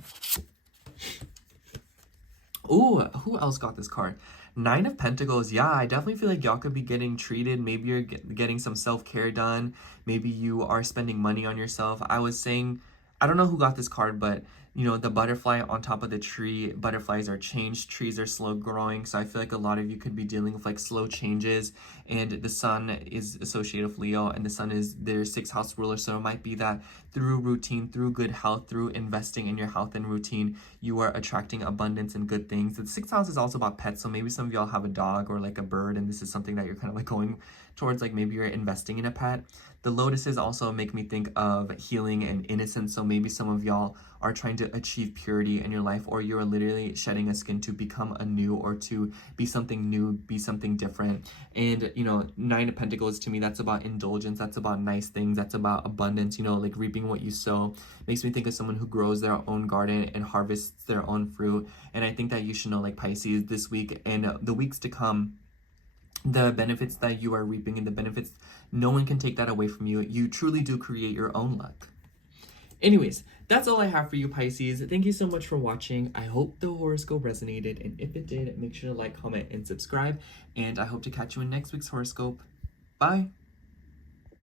Ooh, who else got this card? 9 of Pentacles. Yeah, I definitely feel like y'all could be getting treated. Maybe you're getting some self-care done. Maybe you are spending money on yourself. I was saying, I don't know who got this card, but you know, the butterfly on top of the tree, butterflies are changed, trees are slow growing. So I feel like a lot of you could be dealing with like slow changes, and the sun is associated with Leo, and the sun is their 6th house ruler. So it might be that through routine, through good health, through investing in your health and routine, you are attracting abundance and good things. The 6th house is also about pets. So maybe some of y'all have a dog or like a bird, and this is something that you're kind of like going towards, like maybe you're investing in a pet. The lotuses also make me think of healing and innocence. So maybe some of y'all are trying to achieve purity in your life, or you're literally shedding a skin to become anew, or to be something new, be something different. And you know, 9 of Pentacles to me, that's about indulgence, that's about nice things, that's about abundance, you know, like reaping what you sow. Makes me think of someone who grows their own garden and harvests their own fruit. And I think that you should know, like Pisces, this week and the weeks to come, the benefits that you are reaping and the benefits, no one can take that away from you. You truly do create your own luck. Anyways, that's all I have for you, Pisces. Thank you so much for watching. I hope the horoscope resonated, and if it did, make sure to like, comment, and subscribe. And I hope to catch you in next week's horoscope. Bye.